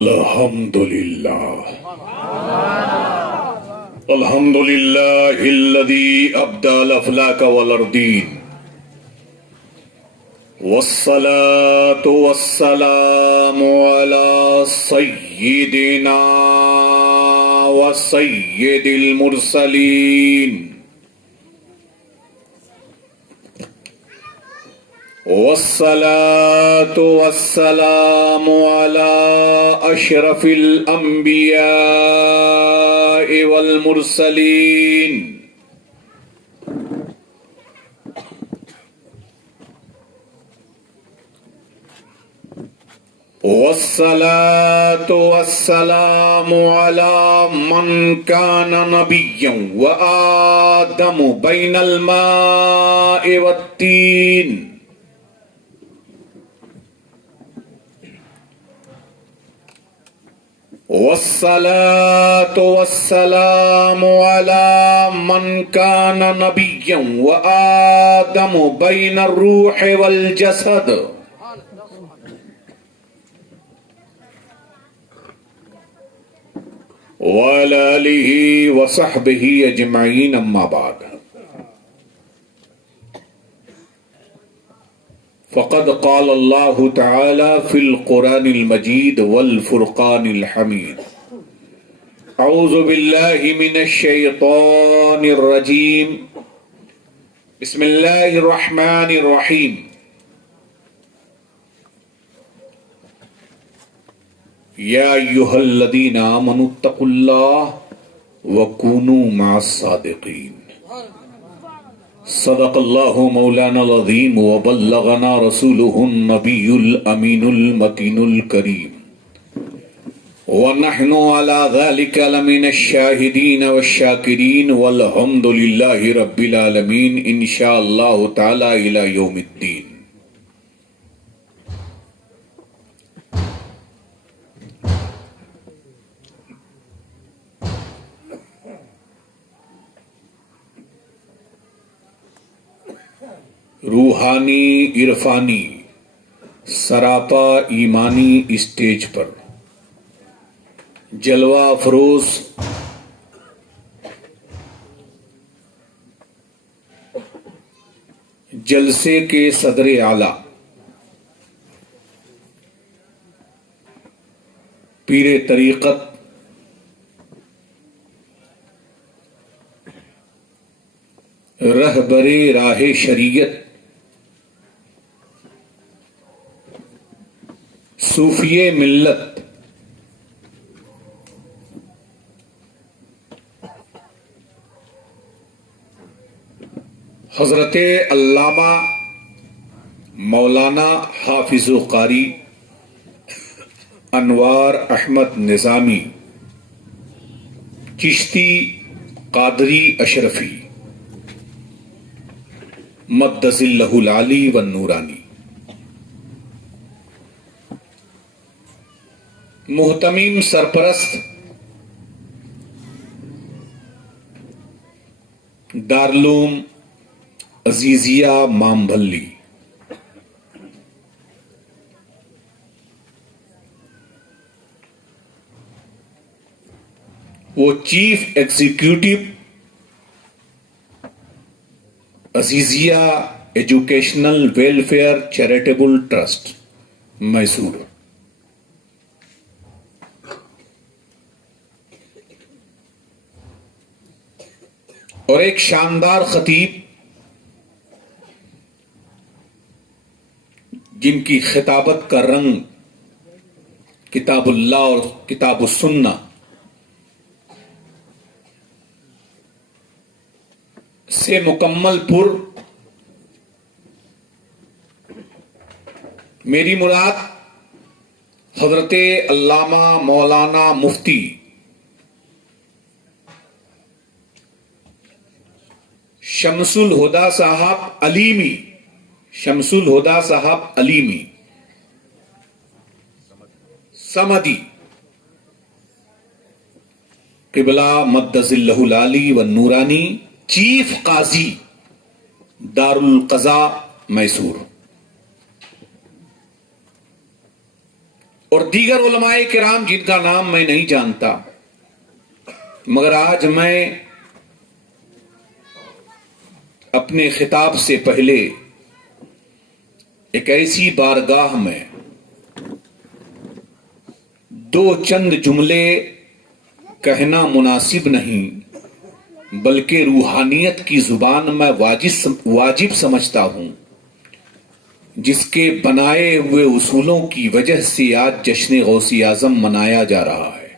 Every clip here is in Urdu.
الحمد لله الحمد لله الذي أبدى الأفلاك والأرضين والصلاة والسلام على سيدنا وسيد المرسلين والصلاة والسلام على أشرف الأنبياء والمرسلين والصلاة والسلام على من كان نبيا وآدم بين الماء والتين والصلاة والسلام على من كان نبيا وآدم بين الروح والجسد وعلى آله وصحبه أجمعين أما بعد فقد قال الله تعالى في القرآن المجيد والفرقان الحميد أعوذ بالله من الشيطان الرجيم بسم الله الرحمن الرحيم يا أيها الذين آمنوا اتقوا الله وكونوا مع الصادقين صدق الله مولانا العظيم وبلغنا رسوله النبي الأمين المتين الكريم ونحن على ذلك لمن الشاهدين والشاكرين والحمد لله رب العالمين إن شاء الله تعالى إلى يوم الدين. روحانی عرفانی سراپا ایمانی اسٹیج پر جلوہ افروز جلسے کے صدر اعلی پیر طریقت رہبر راہ شریعت صوفی ملت حضرت علامہ مولانا حافظ قاری انوار احمد نظامی چشتی قادری اشرفی مدث اللہ العلی والنورانی، محتمم سرپرست دارالعلوم عزیزیہ مامبھلی، وہ chief executive Azizia educational welfare charitable trust Mysore, اور ایک شاندار خطیب جن کی خطابت کا رنگ کتاب اللہ اور کتاب السنہ سے مکمل پر، میری مراد حضرت علامہ مولانا مفتی شمس الہدیٰ صاحب علیمی، شمس الہدیٰ صاحب علیمی سمدی قبلہ مدث اللہ العلی والنورانی، چیف قاضی دارالقضاء میسور، اور دیگر علماء کرام جن کا نام میں نہیں جانتا، مگر آج میں اپنے خطاب سے پہلے ایک ایسی بارگاہ میں دو چند جملے کہنا مناسب نہیں، بلکہ روحانیت کی زبان میں واجب سمجھتا ہوں، جس کے بنائے ہوئے اصولوں کی وجہ سے آج جشن غوث اعظم منایا جا رہا ہے۔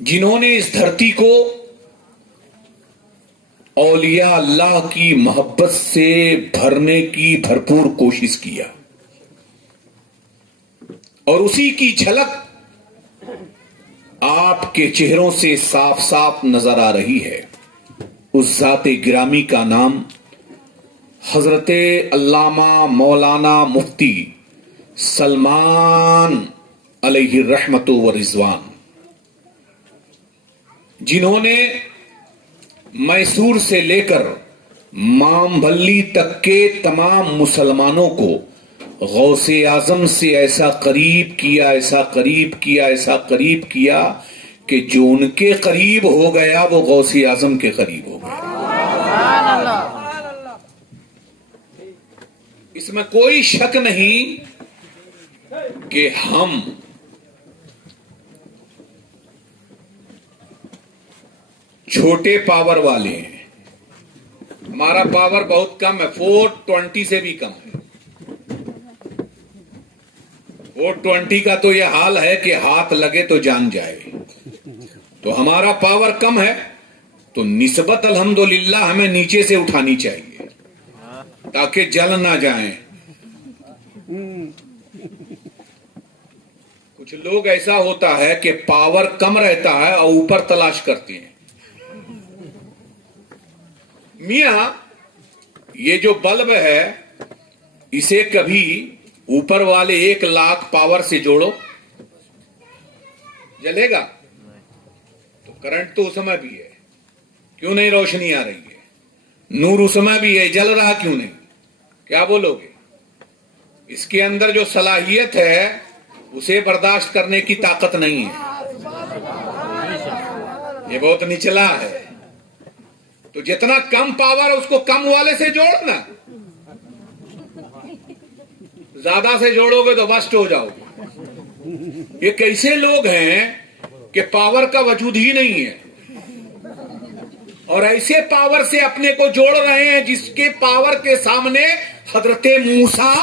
جنہوں نے اس دھرتی کو اولیاء اللہ کی محبت سے بھرنے کی بھرپور کوشش کیا، اور اسی کی جھلک آپ کے چہروں سے صاف صاف نظر آ رہی ہے۔ اس ذات گرامی کا نام حضرت علامہ مولانا مفتی سلمان علیہ الرحمت و رضوان، جنہوں نے میسور سے لے کر مامبلی تک کے تمام مسلمانوں کو غوث اعظم سے ایسا قریب کیا، ایسا قریب کیا، ایسا قریب کیا کہ جو ان کے قریب ہو گیا وہ غوث اعظم کے قریب ہو گیا۔ اس میں کوئی شک نہیں کہ ہم چھوٹے پاور والے ہیں، ہمارا پاور بہت کم ہے، 420 سے بھی کم ہے۔ 420 کا تو یہ حال ہے کہ ہاتھ لگے تو جان جائے، تو ہمارا پاور کم ہے، تو نسبت الحمدللہ ہمیں نیچے سے اٹھانی چاہیے تاکہ جل نہ جائیں۔ کچھ لوگ ایسا ہوتا ہے کہ پاور کم رہتا ہے اور اوپر تلاش کرتے ہیں۔ میاں یہ جو بلب ہے اسے کبھی اوپر والے 1,00,000 پاور سے جوڑو، جلے گا؟ تو کرنٹ تو اس میں بھی ہے، کیوں نہیں روشنی آ رہی ہے؟ نور اس میں بھی ہے، جل رہا کیوں نہیں؟ کیا بولو گے؟ اس کے اندر جو صلاحیت ہے اسے برداشت کرنے کی طاقت نہیں ہے، یہ بہت نچلا ہے۔ تو جتنا کم پاور ہے اس کو کم والے سے جوڑنا، زیادہ سے جوڑو گے تو بسٹ ہو جاؤ گے۔ یہ کیسے لوگ ہیں کہ پاور کا وجود ہی نہیں ہے، اور ایسے پاور سے اپنے کو جوڑ رہے ہیں جس کے پاور کے سامنے حضرت موسیٰ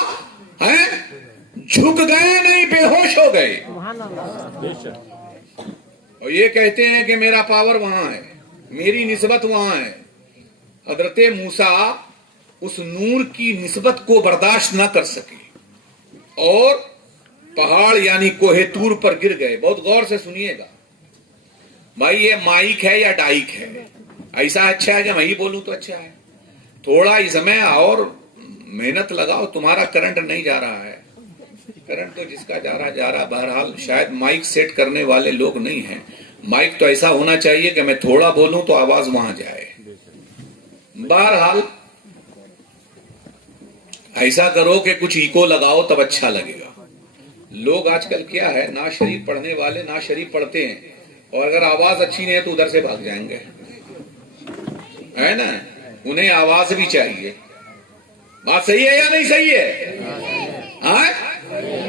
جھک گئے نہیں، بے ہوش ہو گئے، اور یہ کہتے ہیں کہ میرا پاور وہاں ہے، میری نسبت وہاں ہے۔ حضرت موسیٰ اس نور کی نسبت کو برداشت نہ کر سکے اور پہاڑ یعنی کوہ طور پر گر گئے۔ بہت غور سے سنیے گا بھائی، یہ مائک ہے یا ڈائک ہے؟ ایسا اچھا ہے کہ میں ہی بولوں تو اچھا ہے؟ تھوڑا اس میں اور محنت لگاؤ، تمہارا کرنٹ نہیں جا رہا ہے، کرنٹ تو جس کا جا رہا۔ بہرحال شاید مائک سیٹ کرنے والے لوگ نہیں ہیں۔ مائک تو ایسا ہونا چاہیے کہ میں تھوڑا بولوں تو آواز وہاں جائے۔ بہرحال ایسا کرو کہ کچھ ایکو لگاؤ تب اچھا لگے گا۔ لوگ آج کل کیا ہے، نعت شریف پڑھنے والے نعت شریف پڑھتے ہیں، اور اگر آواز اچھی نہیں ہے تو ادھر سے بھاگ جائیں گے، ہے نا؟ انہیں آواز بھی چاہیے۔ بات صحیح ہے یا نہیں صحیح ہے؟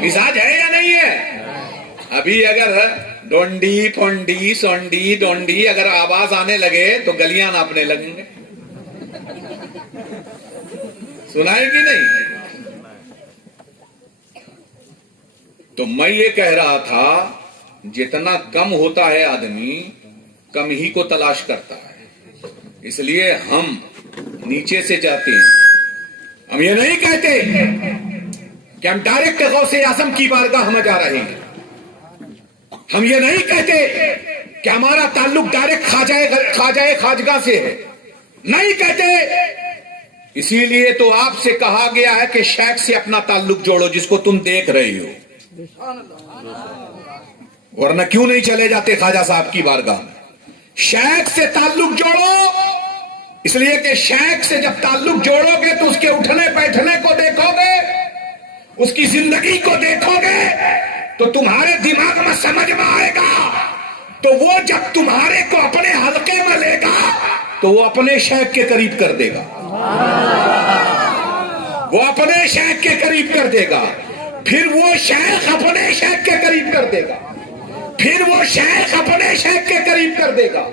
مزاج ہے یا نہیں ہے؟ ابھی اگر ڈونڈی پونڈی سونڈی ڈونڈی اگر آواز آنے لگے تو گلیاں ناپنے لگیں گے، سنائے گی نہیں؟ تو میں یہ کہہ رہا تھا، جتنا کم ہوتا ہے آدمی کم ہی کو تلاش کرتا ہے، اس لیے ہم نیچے سے جاتے ہیں۔ ہم یہ نہیں کہتے کہ ہم ڈائریکٹ غوث اعظم کی بارگاہ میں جا رہے ہیں، ہم یہ نہیں کہتے کہ ہمارا تعلق ڈائریکٹ خواجہ خواجگاہ سے ہے، نہیں کہتے۔ اسی لیے تو آپ سے کہا گیا ہے کہ شیخ سے اپنا تعلق جوڑو جس کو تم دیکھ رہے ہو، ورنہ کیوں نہیں چلے جاتے خواجہ صاحب کی بارگاہ میں؟ شیخ سے تعلق جوڑو، اس لیے کہ شیخ سے جب تعلق جوڑو گے تو اس کے اٹھنے بیٹھنے کو دیکھو گے، اس کی زندگی کو دیکھو گے تو تمہارے دماغ میں سمجھ میں آئے گا. تو وہ جب تمہارے کو اپنے حلقے میں لے گا تو وہ اپنے شیخ کے قریب کر دے گا. وہ اپنے شیخ کے قریب کر دے گا. پھر وہ شیخ اپنے شیخ کے قریب کر دے گا. پھر وہ شیخ اپنے شیخ کے قریب کر دے گا.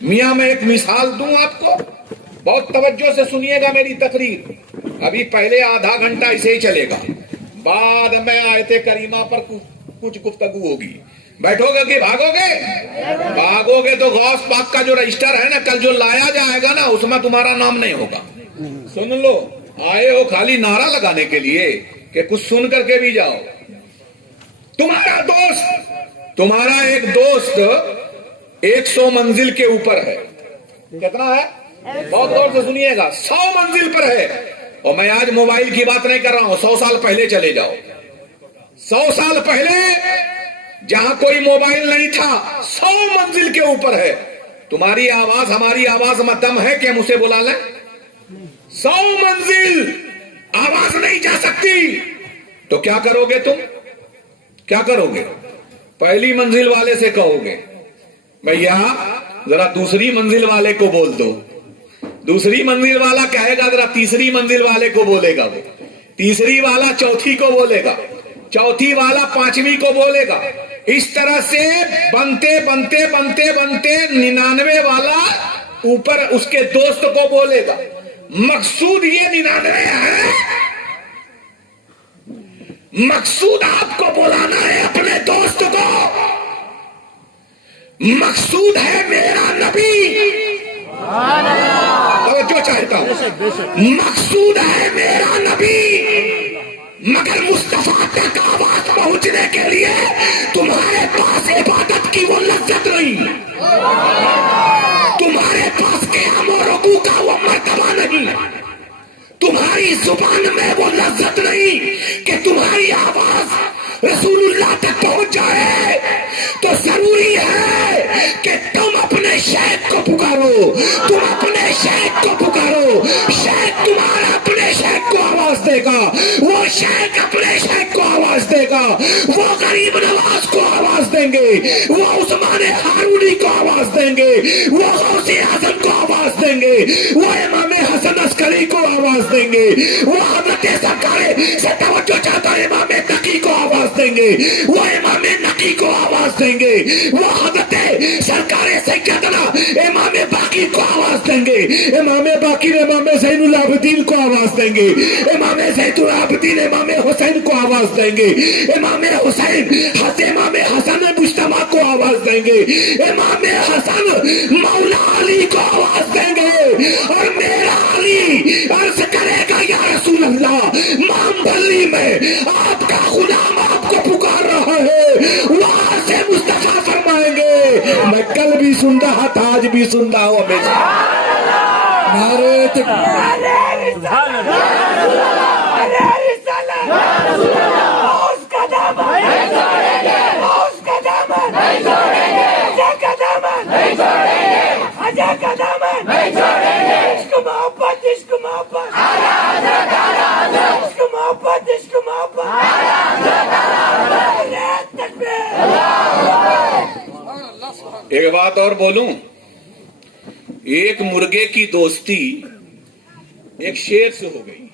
میاں میں ایک مثال دوں آپ کو, بہت توجہ سے سنیے گا میری تقریر. ابھی پہلے آدھا گھنٹہ اسے ہی چلے گا, بعد میں آیت کریمہ پر کچھ گفتگو ہوگی. بیٹھو گے کہ بھاگو گے؟ بھاگو گے تو غوث پاک کا جو رجسٹر ہے نا, کل جو لایا جائے گا نا, اس میں تمہارا نام نہیں ہوگا. سن لو, آئے ہو خالی نعرہ لگانے کے لیے کہ کچھ سن کر کے بھی جاؤ. تمہارا دوست, تمہارا ایک دوست 100 منزل کے اوپر ہے. کتنا ہے؟ بہت غور سے سنیے گا, 100 منزل پر ہے. اور میں آج موبائل کی بات نہیں کر رہا ہوں, 100 سال پہلے چلے جاؤ. 100 سال پہلے جہاں کوئی موبائل نہیں تھا, 100 منزل کے اوپر ہے. تمہاری آواز ہماری آواز میں دم ہے کہ ہم اسے بلا لیں؟ 100 منزل آواز نہیں جا سکتی. تو کیا کرو گے تم؟ کیا کرو گے؟ پہلی منزل والے سے کہو گے بھیا ذرا دوسری منزل والے کو بول دو. دوسری منزل والا کہے گا ذرا تیسری منزل والے کو بولے گا. وہ تیسری والا چوتھی کو بولے گا, چوتھی والا پانچویں کو بولے گا. اس طرح سے بنتے بنتے بنتے بنتے 99 والا اوپر اس کے دوست کو بولے گا. مقصود یہ 99 ہے, مقصود آپ کو بلانا ہے اپنے دوست کو. مقصود ہے میرا نبی, جو چاہتا ہوں مقصود ہے میرا نبی. مگر مصطفیٰ تک آواز پہنچنے کے لیے تمہارے پاس عبادت کی وہ لذت نہیں, تمہارے پاس قیام و رکوع کا وہ مرتبہ نہیں, تمہاری زبان میں وہ لذت نہیں کہ تمہاری آواز رسول اللہ تک پہنچ جائے. تو ضروری ہے کہ تم اپنے شیخ کو پکارو, تم اپنے شیخ کو پکارو. شیخ تمہارا اپنے شیخ کو آواز دے گا, وہ شیخ اپنے شیخ کو آواز دے گا. وہ غریب نواز کو آواز دیں گے, وہ عثمان ہارونی کو آواز دیں گے, وہ غوث اعظم کو آواز دیں گے, وہ امام حسن عسکری کو آواز دیں گے, وہ حضرت سرکار سے توجہ چاہتا امام نقی کو آواز دیں گے, وہ امام نقی کو آواز دیں گے, وہ حضرت سرکار سیدنا امام باقی کو آواز دیں گے, امام باقی امام زین العابدین کو آواز دیں گے, امام زین العابدین امام حسین کو آواز دیں گے, امام حسین امام حسن مجتبی کو آواز دیں گے, امام حسن مولا علی کو آواز دیں گے. اور میرا علی عرض کرے گا یا رسول اللہ مام بلی میں آپ کا غلام آپ کو پکار رہا ہے. وہاں سے مصطفیٰ فرمائیں گے میں کل بھی سن رہا تھا, آج بھی سن رہا ہوں ہمیشہ. نعرے تکبیر, ایک بات اور بولوں, ایک مرغے کی دوستی ایک شیر سے ہو گئی.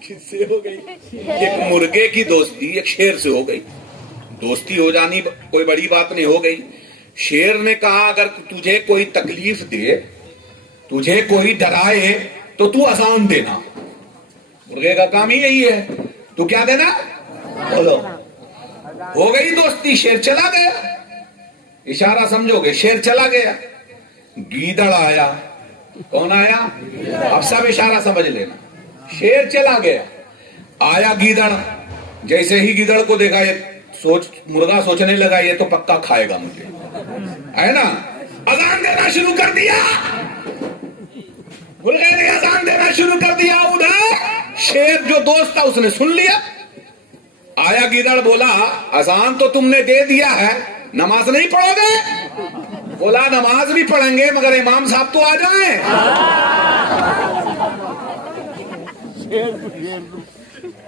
کس سے ہو گئی؟ ایک مرغے کی دوستی ایک شیر سے ہو گئی. دوستی ہو جانی کوئی بڑی بات نہیں, ہو گئی. شیر نے کہا اگر تجھے کوئی تکلیف دے, تجھے کوئی ڈرائے تو تو اذان دینا. مرغے کا کام ہی یہی ہے, تو کیا دینا بولو. ہو گئی دوستی, شیر چلا گیا. اشارہ سمجھو گے, شیر چلا گیا, گیدڑ آیا. کون آیا؟ اب سب اشارہ سمجھ لینا. شیر چلا گیا, آیا گیدڑ. جیسے ہی گیدڑ کو دیکھا یہ مرغا سوچنے لگا یہ تو پکا کھائے گا مجھے, ہے نا. اذان دینا شروع کر دیا, مرغے نے اذان دینا شروع کر دیا. ادھر شیر جو دوست تھا اس نے سن لیا. آیا گیدڑ, بولا اذان تو تم نے دے دیا ہے, نماز نہیں پڑھو گے؟ بولا نماز بھی پڑھیں گے مگر امام صاحب تو آ جائیں.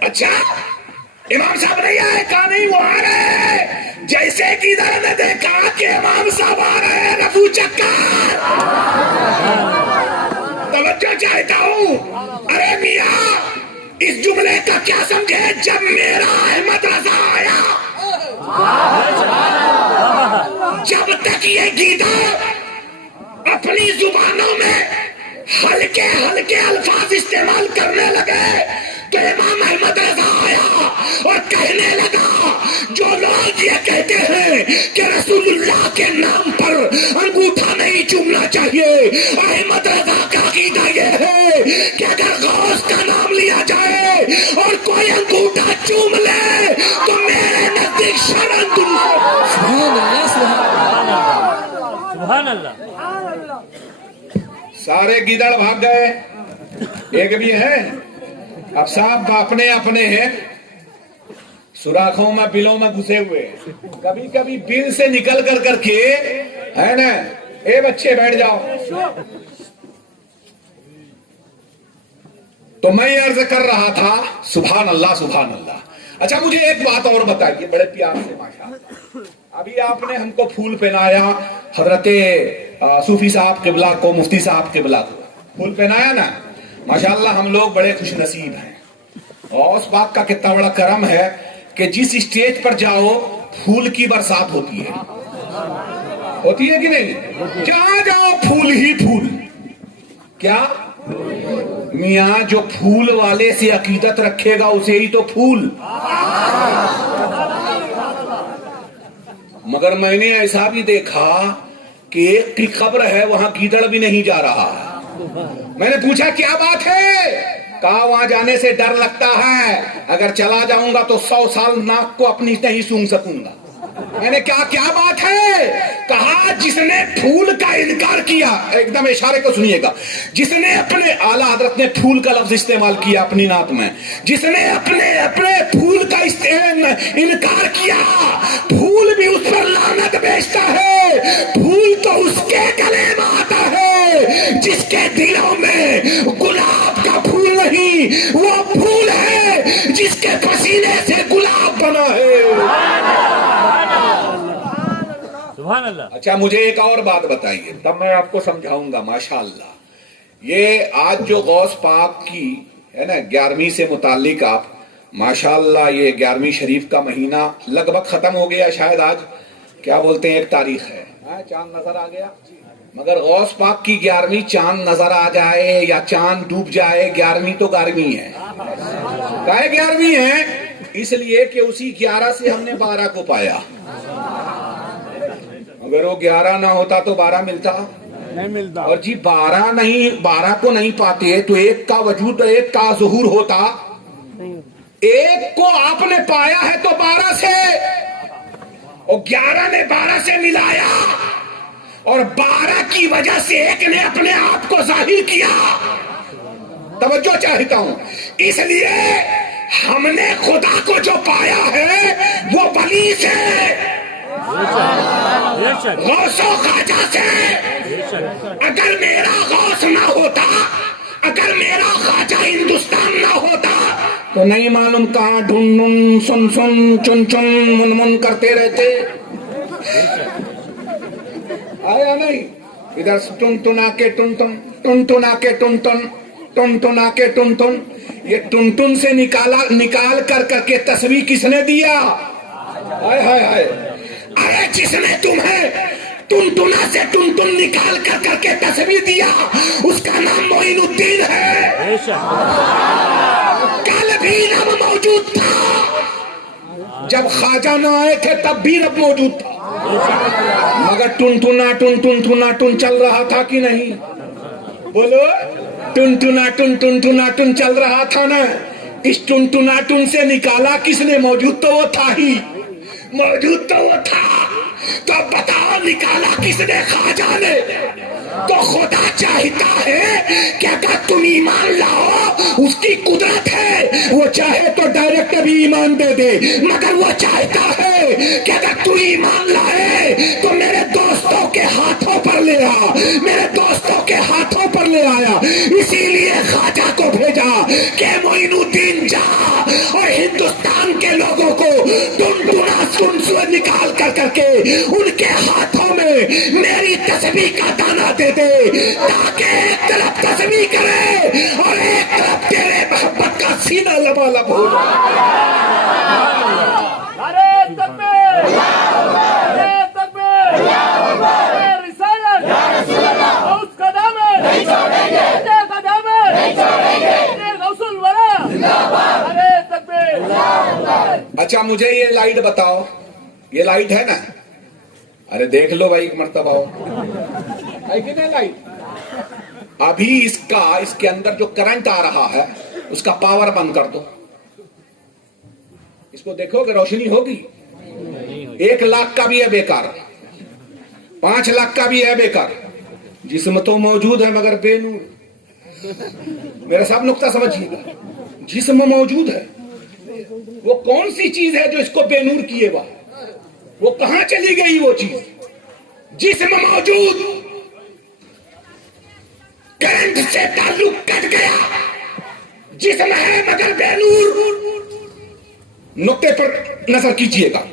اچھا امام صاحب نہیں آئے؟ کہا نہیں وہ آ رہے ہیں. جیسے گیدڑ نے دیکھا کہ امام صاحب آ رہے ہیں رفو چکر. توجہ چاہتا ہوں. ارے میاں اس جملے کا کیا سمجھے؟ جب میرا احمد رضا آیا، جب تک یہ گیدڑ اپنی زبانوں میں ہلکے ہلکے الفاظ استعمال کرنے لگے تو امام احمد رضا آیا اور کہنے لگا جو لوگ یہ کہتے ہیں کہ رسول اللہ کے نام پر انگوٹھا نہیں چومنا چاہیے، احمد رضا کا عقیدہ یہ ہے کہ اگر غوث کا نام لیا جائے اور کوئی انگوٹھا چوم لے تو میرے نزدیک شرن سبحان اللہ. سارے گیدڑ بھاگ گئے، ایک بھی ہے. اب سب اپنے اپنے ہیں، سوراخوں میں بلوں میں گھسے ہوئے. کبھی کبھی بل سے نکل کر کے ہے نا، اے بچے بیٹھ جاؤ. تو میں عرض کر رہا تھا سبحان اللہ سبحان اللہ. اچھا مجھے ایک بات اور بتائیے بڑے پیار سے ماشاءاللہ. ابھی آپ نے ہم کو پھول پہنایا، حضرت صوفی صاحب قبلہ کو، مفتی صاحب قبلہ کو پھول پہنایا نا. ماشاءاللہ ہم لوگ بڑے خوش نصیب ہیں. اور اس بات کا کتنا بڑا کرم ہے کہ جس اسٹیج پر جاؤ پھول کی برسات ہوتی ہے. ہوتی ہے کہ نہیں؟ جہاں جاؤ پھول ہی پھول. کیا میاں جو پھول والے سے عقیدت رکھے گا اسے ہی تو پھول. مگر میں نے ایسا بھی دیکھا کہ ایک کی قبر ہے وہاں گیدڑ بھی نہیں جا رہا. میں نے پوچھا کیا بات ہے؟ کہا وہاں جانے سے ڈر لگتا ہے، اگر چلا جاؤں گا تو 100 سال ناک کو اپنی نہیں سونگ سکوں گا. میں نے کیا بات ہے؟ کہا جس نے پھول کا انکار کیا، ایک دم اشارے کو سنیے گا، جس نے اپنے اعلیٰ حضرت نے پھول کا لفظ استعمال کیا اپنی نعت میں، جس نے اپنے پھول کا انکار کیا، پھول بھی اس پر لعنت بیچتا ہے. پھول تو اس کے گلے میں آتا ہے جس کے دلوں میں گلاب کا پھول نہیں، وہ پھول ہے جس کے پسینے سے گلاب بنا ہے. سبحان اللہ. اچھا مجھے ایک اور بات بتائیے تب میں آپ کو سمجھاؤں گا. ماشاءاللہ یہ آج جو غوث پاک کی ہے نا 11ویں سے متعلق آپ ماشاءاللہ یہ 11ویں شریف کا مہینہ لگ بھگ ختم ہو گیا. شاید آج کیا بولتے ہیں ایک تاریخ ہے، چاند نظر آ گیا. مگر غوث پاک کی 11ویں چاند نظر آ جائے یا چاند ڈوب جائے، 11ویں تو 11ویں ہے. کہے 11ویں ہے اس لیے کہ اسی 11 سے ہم نے 12 کو پایا. اگر وہ 11 نہ ہوتا تو 12 ملتا نہیں ملتا. اور جی 12 کو نہیں پاتے تو ایک کا وجود، ایک کا ظہور ہوتا. ایک کو آپ نے پایا ہے تو 12 سے، اور 11 نے 12 سے ملایا، اور 12 کی وجہ سے ایک نے اپنے آپ کو ظاہر کیا. توجہ چاہتا ہوں. اس لیے ہم نے خدا کو جو پایا ہے وہ ولی سے، غوث و خواجہ سے. اگر میرا غوث نہ ہوتا، اگر میرا خواجہ ہندوستان نہ ہوتا تو نہیں معلوم کہاں ڈھون ڈھون سن سن چن چن من من کرتے رہتے. آیا نہیں؟ ادھر ٹن ٹنا کے ٹن ٹن، ٹن ٹنا کے ٹن ٹن، ٹن ٹنا کے ٹن ٹن. یہ ٹن ٹن سے نکال کر کے تصویر کس نے دیا؟ ہائے ہائے ہائے. ارے جس نے تمہیں ٹن ٹنا سے ٹن ٹن نکال کر کے تصویر دیا اس کا نام معین الدین ہے. کل بھی رب موجود تھا، جب خواجہ نہ آئے تھے تب بھی رب موجود تھا. مگر ٹن ٹن چل رہا تھا کہ نہیں؟ بولو ٹن ٹن چل رہا تھا نا. اس ٹن ٹن سے نکالا کس نے؟ موجود تو وہ تھا ہی، موجود تو وہ تھا. تو بتاؤ نکالا کس نے؟ خواجہ نے. تو خدا چاہتا ہے کہ اگر تم ایمان لاؤ اس کی قدرت ہے، وہ چاہے تو ڈائریکٹ بھی ایمان دے دے. مگر وہ چاہتا ہے کہ اگر تو ایمان لائے تو میرے دوستوں کے ہاتھوں پر لے آ، میرے دوستوں کے ہاتھوں پر لے آیا. اسی لیے خواجہ کو بھیجا کہ معین الدین جا ہندوستان کے لوگوں کو ٹنٹنا سن نکال کر کے ان کے ہاتھوں میں میری تسبیح کا دانہ دے دے، تاکہ ایک طرف تسبیح کرے اور ایک طرف تیرے محبت کا سینہ لبالب ہو جائے۔ نعرہ تکبیر، نعرہ تکبیر، نعرہ رسالت، غوث کا دامن نہیں چھوڑیں گے، کا دامن نہیں چھوڑیں گے، غوث الورا نعرہ تکبیر۔ اچھا مجھے یہ لائٹ بتاؤ، یہ لائٹ ہے نا؟ ارے دیکھ لو بھائی ایک مرتبہ ہو ہے کہ نہیں لائٹ؟ ابھی اس کے اندر جو کرنٹ آ رہا ہے اس کا پاور بند کر دو، اس کو دیکھو کہ روشنی ہوگی؟ 1 لاکھ کا بھی ہے بیکار، 5 لاکھ کا بھی ہے بیکار، جسم تو موجود ہے مگر بے نور۔ میرا سب نقطہ سمجھیے گا، جسم موجود ہے، وہ کون سی چیز ہے جو اس کو بے نور کیے گا؟ وہ کہاں چلی گئی وہ چیز؟ جسم موجود، کرنٹ سے تعلق کٹ گیا، جسم ہے مگر بے نور۔ نقطے پر نظر کیجئے گا،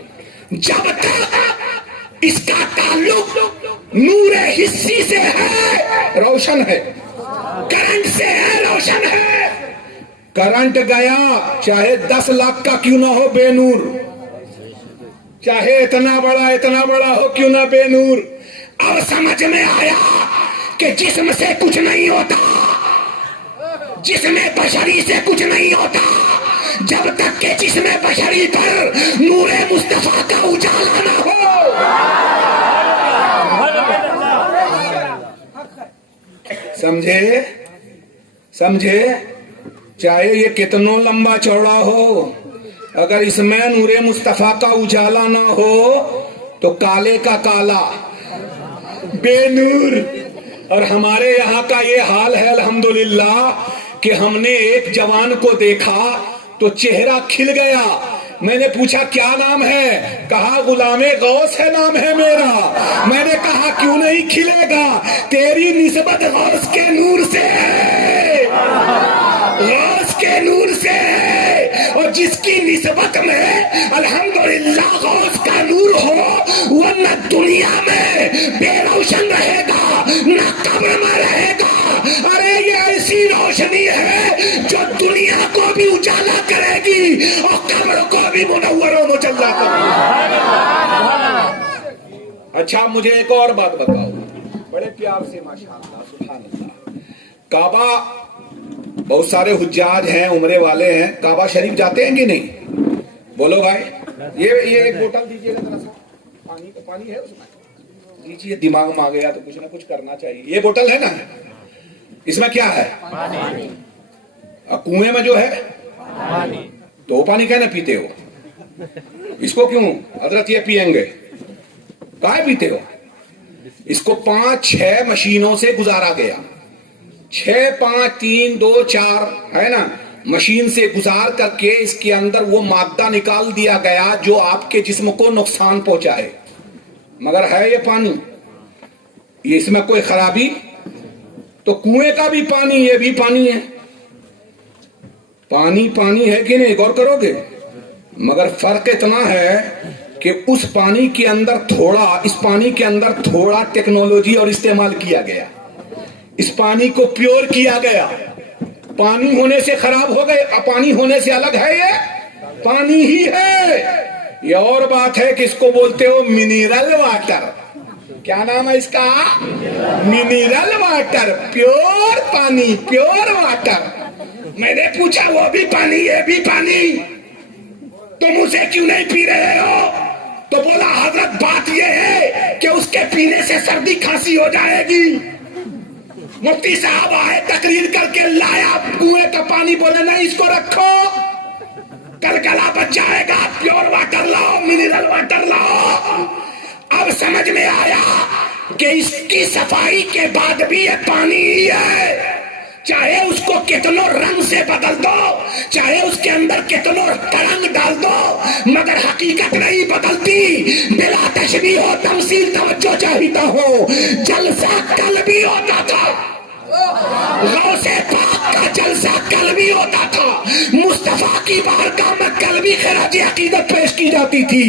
جب تک اس کا تعلق نور حسی سے ہے روشن ہے، کرنٹ سے ہے روشن ہے، کرنٹ گیا چاہے 10 لاکھ کا کیوں نہ ہو بے نور، چاہے اتنا بڑا ہو کیوں نہ بے نور۔ اب سمجھ میں آیا کہ جسم سے کچھ نہیں ہوتا، جسم بشری سے کچھ نہیں ہوتا، جب تک کہ جسم بشری پر نور مصطفیٰ کا اجالا نہ ہو۔ سمجھے چاہے یہ کتنوں لمبا چوڑا ہو، اگر اس میں نور مصطفیٰ کا اجالا نہ ہو تو کالے کا کالا، بے نور۔ اور ہمارے یہاں کا یہ حال ہے الحمدللہ کہ ہم نے ایک جوان کو دیکھا تو چہرہ کھل گیا، میں نے پوچھا کیا نام ہے؟ کہا غلام غوث ہے نام ہے میرا۔ میں نے کہا کیوں نہیں کھلے گا؟ تیری نسبت غوث کے نور سے ہے، غوث کے نور سے ہے، اور جس کی نسبت میں الحمدللہ غوث کا نور ہو وہ نہ دنیا میں بے روشن رہے گا نہ قبر میں رہے گا۔ ارے یہ ایسی روشنی ہے جو دنیا کو بھی اجالا کرے گی اور قبر کو بھی منور و مجلہ کرے گی۔ اچھا مجھے ایک اور بات بتاؤ، بڑے پیار سے ماشاءاللہ سبحان اللہ، کعبہ بہت سارے حجاج ہیں، عمرے والے ہیں، کعبہ شریف جاتے ہیں کہ نہیں؟ بولو بھائی، یہ ایک بوتل دیجیے گا ذرا سا، پانی ہے اس میں دیجیے، دماغ میں آ گیا تو کچھ نہ کچھ کرنا چاہیے۔ یہ بوتل ہے نا، اس میں کیا ہے؟ کنویں میں جو ہے تو وہ پانی کہنا پیتے ہو، اس کو کیوں حضرت یہ پیئیں گے؟ کہاں پیتے ہو؟ اس کو 5-6 مشینوں سے گزارا گیا، 6 5 3 2 4 ہے نا، مشین سے گزار کر کے اس کے اندر وہ مادہ نکال دیا گیا جو آپ کے جسم کو نقصان پہنچائے، مگر ہے یہ پانی، یہ اس میں کوئی خرابی؟ تو کنویں کا بھی پانی یہ بھی پانی ہے، پانی ہے کہ نہیں؟ غور کرو گے، مگر فرق اتنا ہے کہ اس پانی کے اندر تھوڑا ٹیکنالوجی اور استعمال کیا گیا، اس پانی کو پیور کیا گیا، پانی ہونے سے خراب ہو گئے، پانی ہونے سے الگ ہے، یہ پانی ہی ہے۔ یہ اور بات ہے کہ اس کو بولتے ہو منرل واٹر، کیا نام ہے اس کا؟ منرل واٹر، پیور پانی، پیور واٹر۔ میں نے پوچھا وہ بھی پانی یہ بھی پانی، تم اسے کیوں نہیں پی رہے ہو؟ تو بولا حضرت بات یہ ہے کہ اس کے پینے سے سردی کھانسی ہو جائے گی۔ مفتی صاحب آئے تقریر کر کے لایا کنویں کا پانی، بولے نہیں اس کو رکھو کل گلا بچ جائے گا، پیور واٹر لاؤ، منرل واٹر لاؤ۔ اب سمجھ میں آیا کہ اس کی صفائی کے بعد بھی یہ پانی ہی ہے، چاہے اس کو کتنوں رنگ سے بدل دو، چاہے اس کے اندر کتنوں رنگ ڈال دو، مگر حقیقت نہیں بدلتی۔ بلا تشبیہ و تمثیل توجہ چاہیتا ہو، جلسہ کل بھی ہوتا تھا غوث پاک کا جلسہ قلبی ہوتا تھا، مصطفیٰ کی بارگاہ میں قلبی خراج عقیدت پیش کی جاتی تھی۔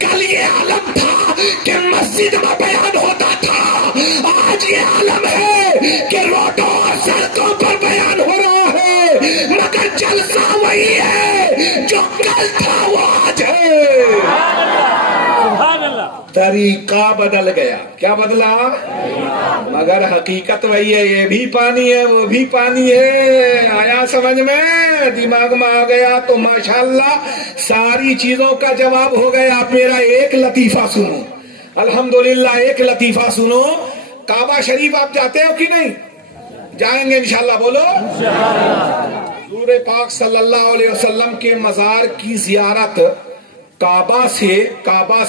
کل یہ عالم تھا کہ مسجد میں بیان ہوتا تھا، آج یہ عالم ہے کہ روڈوں اور سڑکوں پر بیان ہو رہا ہے، مگر جلسہ وہی ہے جو کل تھا وہ آج ہے۔ طریقہ بدل گیا، کیا بدلا؟ مگر حقیقت وہی ہے، یہ بھی پانی ہے وہ بھی پانی ہے۔ آیا سمجھ میں؟ دماغ میں آ گیا تو ماشاءاللہ ساری چیزوں کا جواب ہو گیا۔ آپ میرا ایک لطیفہ سنو، الحمدللہ ایک لطیفہ سنو۔ کعبہ شریف آپ جاتے ہو کہ نہیں؟ جائیں گے انشاءاللہ، بولو حضور پاک صلی اللہ علیہ وسلم کے مزار کی زیارت کعبہ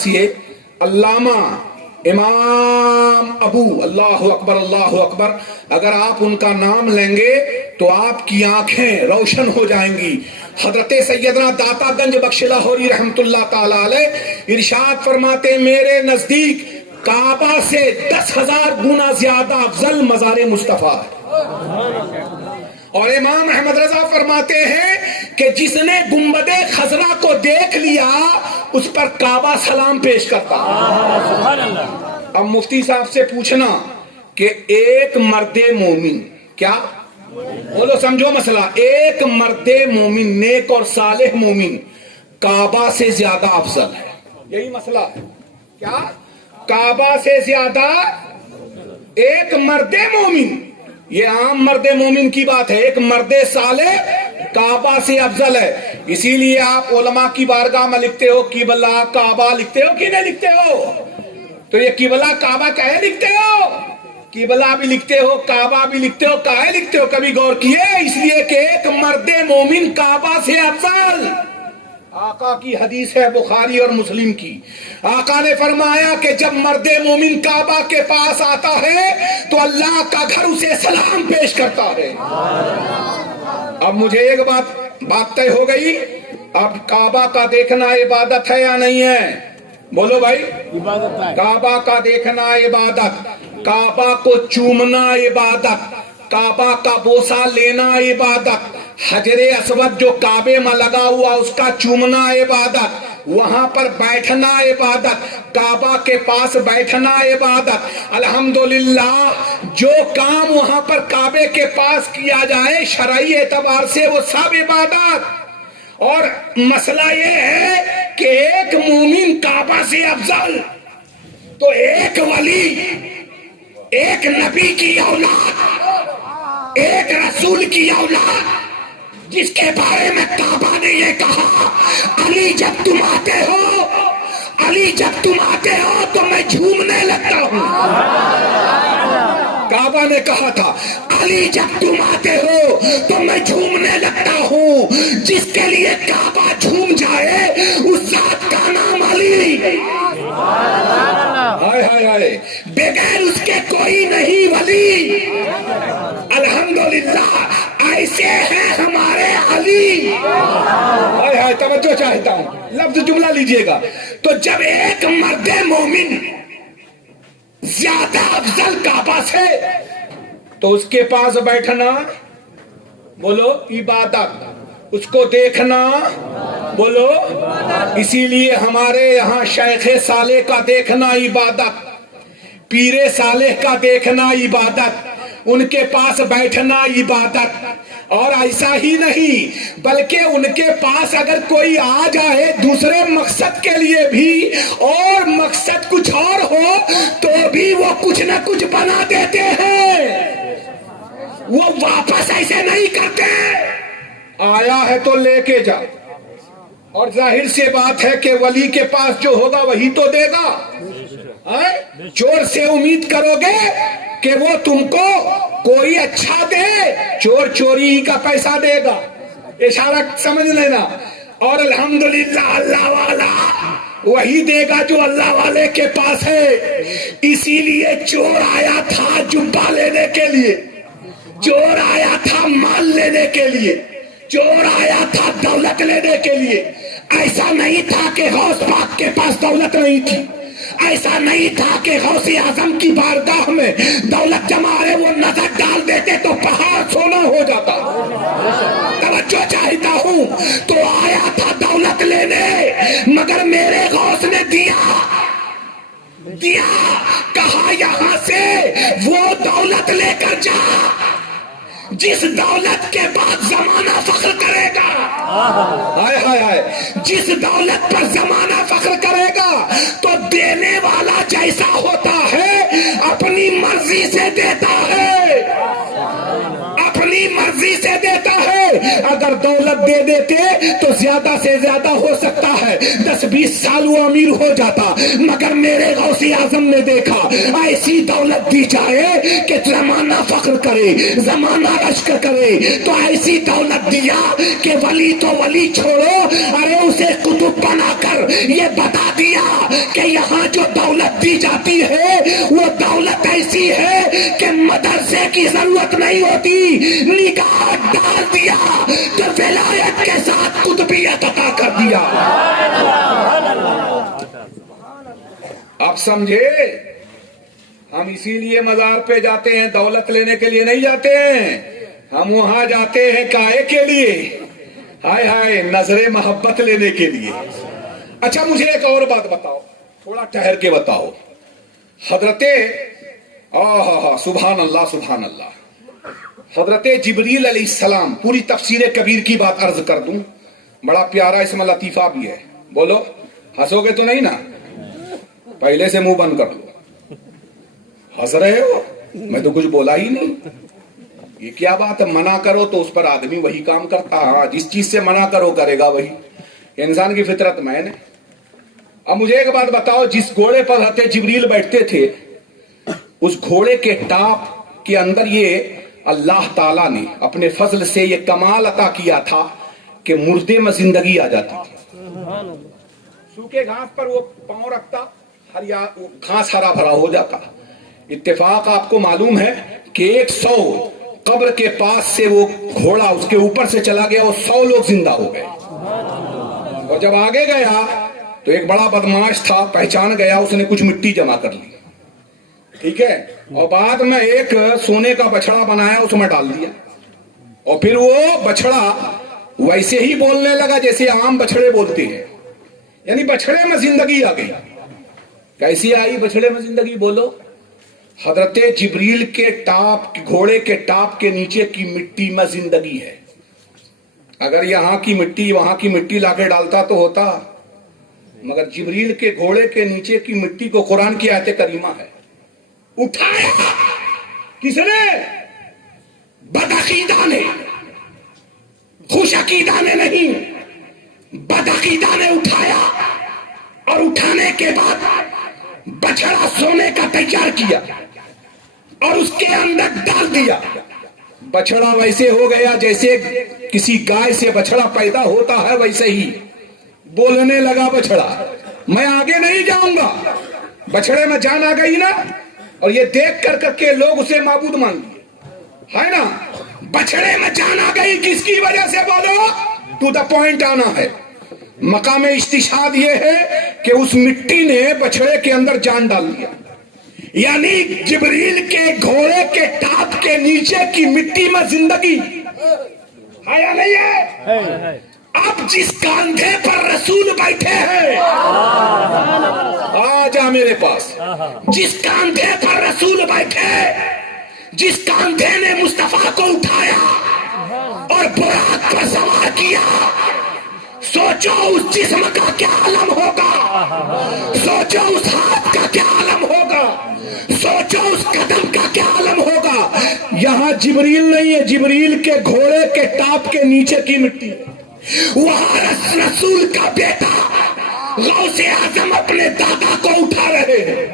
سے علامہ امام ابو، اللہ اکبر، اگر آپ ان کا نام لیں گے تو آپ کی آنکھیں روشن ہو جائیں گی۔ حضرت سیدنا داتا گنج بخش لاہوری رحمت اللہ تعالی علیہ ارشاد فرماتے، میرے نزدیک کعبہ سے 10,000 گنا زیادہ افضل مزار مصطفیٰ ہے۔ اور امام احمد رضا فرماتے ہیں کہ جس نے گنبد خضرا کو دیکھ لیا اس پر کعبہ سلام پیش کرتا۔ اب مفتی صاحب سے پوچھنا کہ ایک مرد مومن، کیا بولو سمجھو مسئلہ، ایک مرد مومن نیک اور صالح مومن کعبہ سے زیادہ افضل ہے، یہی مسئلہ ہے کیا؟ کعبہ سے زیادہ ایک مرد مومن، یہ عام مرد مومن کی بات ہے، ایک مرد صالح کعبہ سے افضل ہے۔ اسی لیے آپ علماء کی بارگاہ میں لکھتے ہو قبلہ کعبہ، لکھتے ہو کہ نہیں لکھتے ہو؟ تو یہ قبلہ کعبہ کہے لکھتے ہو؟ قبلہ بھی لکھتے ہو، کعبہ بھی لکھتے ہو، کہے لکھتے ہو؟ کبھی غور کیے؟ اس لیے کہ ایک مرد مومن کعبہ سے افضل۔ آقا کی حدیث ہے بخاری اور مسلم کی، آقا نے فرمایا کہ جب مرد مومن کعبہ کے پاس آتا ہے تو اللہ کا گھر اسے سلام پیش کرتا ہے۔ اب مجھے ایک بات طے ہو گئی، اب کعبہ کا دیکھنا عبادت ہے یا نہیں ہے؟ بولو بھائی، کعبہ کا دیکھنا عبادت، کعبہ کو چومنا عبادت، کعبہ کا بوسہ لینا عبادت، حجر اسود جو کعبے میں لگا ہوا اس کا چومنا عبادت، وہاں پر بیٹھنا عبادت، کعبہ کے پاس بیٹھنا عبادت۔ الحمدللہ جو کام وہاں پر کعبے کے پاس کیا جائے شرعی اعتبار سے وہ سب عبادت۔ اور مسئلہ یہ ہے کہ ایک مومن کعبہ سے افضل تو ایک ولی، ایک نبی کی اولاد، ایک رسول کی اولاد، جس کے بارے میں کعبہ نے یہ کہا، علی جب تم آتے ہو تو میں جھومنے لگتا ہوں۔ کعبہ نے کہا تھا علی جب تم آتے ہو تو میں جھومنے لگتا ہوں، جس کے لیے کعبہ جھوم جائے اس ذات کا نام علی۔ ہائے ہائے ہائے، بغیر اس کے کوئی نہیں ولی۔ الحمدللہ ایسے ہیں ہمارے علی۔ ہائے ہائے، توجہ چاہتا ہوں، لفظ جملہ لیجئے گا۔ تو جب ایک مرد مومن زیادہ افضل کعبہ سے تو اس کے پاس بیٹھنا بولو عبادت، اس کو دیکھنا بولو، اسی لیے ہمارے یہاں شیخ صالح کا دیکھنا عبادت، پیر صالح کا دیکھنا عبادت، ان کے پاس بیٹھنا عبادت۔ اور ایسا ہی نہیں بلکہ ان کے پاس اگر کوئی آ جائے دوسرے مقصد کے لیے بھی اور مقصد کچھ اور ہو تو بھی وہ کچھ نہ کچھ بنا دیتے ہیں، وہ واپس ایسے نہیں کرتے۔ آیا ہے تو لے کے جا، اور ظاہر سے بات ہے کہ ولی کے پاس جو ہوگا وہی تو دے گا۔ چور سے امید کرو گے کہ وہ تم کو کوئی اچھا دے، چور چوری کا پیسہ دے گا، اشارہ سمجھ لینا۔ اور الحمدللہ اللہ والا وہی دے گا جو اللہ والے کے پاس ہے۔ اسی لیے چور آیا تھا جبہ لینے کے لیے، چور آیا تھا مال لینے کے لیے، چور آیا تھا دولت لینے کے لیے۔ ایسا نہیں تھا کہ غوث پاک کے پاس دولت نہیں تھی، ایسا نہیں تھا کہ غوث اعظم کی بارگاہ میں دولت جمع ہے وہ نظر ڈال دیتے تو آیا تھا دولت لینے، مگر میرے غوث نے دیا، کہا یہاں سے وہ دولت لے کر جا جس دولت کے بعد زمانہ فخر کرے گا، ہائے ہائے ہائے، جس دولت پر زمانہ فخر کرے گا تو دینے والا جیسا ہوتا ہے اپنی مرضی سے دیتا ہے، اپنی مرضی سے دیتا ہے۔ اگر دولت دے دیتے تو زیادہ سے زیادہ ہو سکتا ہے 10-20 سال وہ امیر ہو جاتا، مگر میرے غوث اعظم نے دیکھا ایسی دولت دی جائے کہ زمانہ فخر کرے، زمانہ رشک کرے، تو ایسی دولت دیا کہ ولی تو ولی چھوڑو، ارے اسے قطب بنا کر یہ بتا دیا کہ یہاں جو دولت دی جاتی ہے وہ دولت ایسی ہے کہ مدرسے کی ضرورت نہیں ہوتی، نگاہ ڈال دیا تو ولایت کے ساتھ قطبیت عطا کر دیا۔ آپ سمجھے؟ ہم اسی لیے مزار پہ جاتے ہیں، دولت لینے کے لیے نہیں جاتے ہیں، ہم وہاں جاتے ہیں کائے کے لیے؟ ہائے ہائے، نظر محبت لینے کے لیے۔ اچھا مجھے ایک اور بات بتاؤ، تھوڑا ٹھہر کے بتاؤ، حضرت سبحان اللہ سبحان اللہ، حضرت جبریل علیہ السلام، پوری تفسیر کبیر کی بات عرض کر دوں، بڑا پیارا اس میں لطیفہ بھی ہے، بولو ہنسو گے تو نہیں نا؟ پہلے سے منہ بند کر لو، ہنس رہے ہو، میں تو کچھ بولا ہی نہیں، یہ کیا بات ہے؟ منع کرو تو اس پر آدمی وہی کام کرتا، ہاں جس چیز سے منع کرو کرے گا وہی، انسان کی فطرت میں نے۔ اب مجھے ایک بات بتاؤ، جس گھوڑے پر حضرت جبریل بیٹھتے تھے اس گھوڑے کے ٹاپ کے اندر یہ اللہ تعالیٰ نے اپنے فضل سے یہ کمال عطا کیا تھا کہ مردے میں زندگی آ جاتی تھی، سوکھے گھاس پر وہ پاؤں رکھتا، گھاس ہرا بھرا ہو جاتا۔ اتفاق آپ کو معلوم ہے کہ 100 قبر کے پاس سے وہ گھوڑا اس کے اوپر سے چلا گیا اور 100 لوگ زندہ ہو گئے، اور جب آگے گیا تو ایک بڑا بدماش تھا، پہچان گیا، اس نے کچھ مٹی جمع کر لی، ٹھیک ہے، اور بعد میں ایک سونے کا بچڑا بنایا اس میں ڈال دیا، اور پھر وہ بچڑا ویسے ہی بولنے لگا جیسے عام بچڑے بولتے ہیں، یعنی بچڑے میں زندگی آ گئی۔ کیسی آئی بچڑے میں زندگی؟ بولو۔ حضرت جبریل کے ٹاپ، گھوڑے کے ٹاپ کے نیچے کی مٹی میں زندگی ہے، اگر یہاں کی مٹی وہاں کی مٹی لا کے ڈالتا تو ہوتا، مگر جبریل کے گھوڑے کے نیچے کی مٹی کو قرآن کی آیت کریمہ ہے اٹھایا کس نے؟ بدعقیدہ نے، خوش عقیدہ نے نہیں، بدعقیدہ نے اٹھایا، اور اٹھانے کے بعد بچڑا سونے کا تیار کیا اور اس کے اندر ڈال دیا۔ بچڑا ویسے ہو گیا جیسے کسی گائے سے بچڑا پیدا ہوتا ہے، ویسے ہی بولنے لگا بچڑا، میں آگے نہیں جاؤں گا، بچڑے میں جان آ گئی نا، اور یہ دیکھ کر کے لوگ اسے معبود مان لیے، ہے نا؟ بچڑے میں جان آ گئی، کس کی وجہ سے؟ بولو، ٹو دا پوائنٹ آنا ہے۔ مقام استشہاد یہ ہے کہ اس مٹی نے بچڑے کے اندر جان ڈال دیا، یعنی جبریل کے گھوڑے کے ٹاپ کے نیچے کی مٹی میں زندگی ہے یا نہیں ہے؟ اب جس کاندھے پر رسول بیٹھے ہیں، آ جا میرے پاس، جس کاندھے پر رسول بیٹھے، جس کاندھے نے مصطفیٰ کو اٹھایا اور براق پر سوار کیا، سوچو اس جسم کا کیا عالم ہوگا، سوچو اس ہاتھ کا کیا عالم ہوگا، سوچو اس قدم کا کیا عالم ہوگا۔ یہاں جبریل نہیں ہے، جبریل کے گھوڑے کے ٹاپ کے نیچے کی مٹی، وہاں رسول کا بیٹا غوث اعظم اپنے دادا کو اٹھا رہے ہیں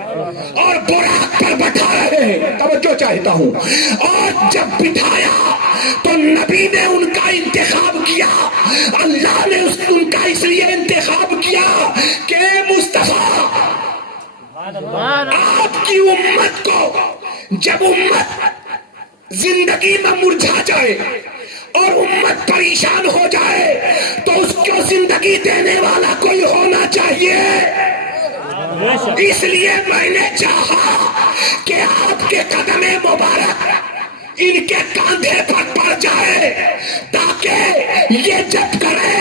اور براق پر بٹھا رہے ہیں، توجہ چاہتا ہوں، اور جب بٹھایا تو نبی نے ان کا انتخاب کیا، اللہ نے ان کا اس لیے انتخاب کیا کہ مصطفیٰ آپ کی امت کو، جب امت زندگی میں مرجھا جائے اور امت پریشان ہو جائے تو اس کو زندگی دینے والا کوئی ہونا چاہیے، اس لیے میں نے چاہا کہ آپ کے قدم مبارک ان کے کاندھے پر پڑ جائے، تاکہ یہ جب کرے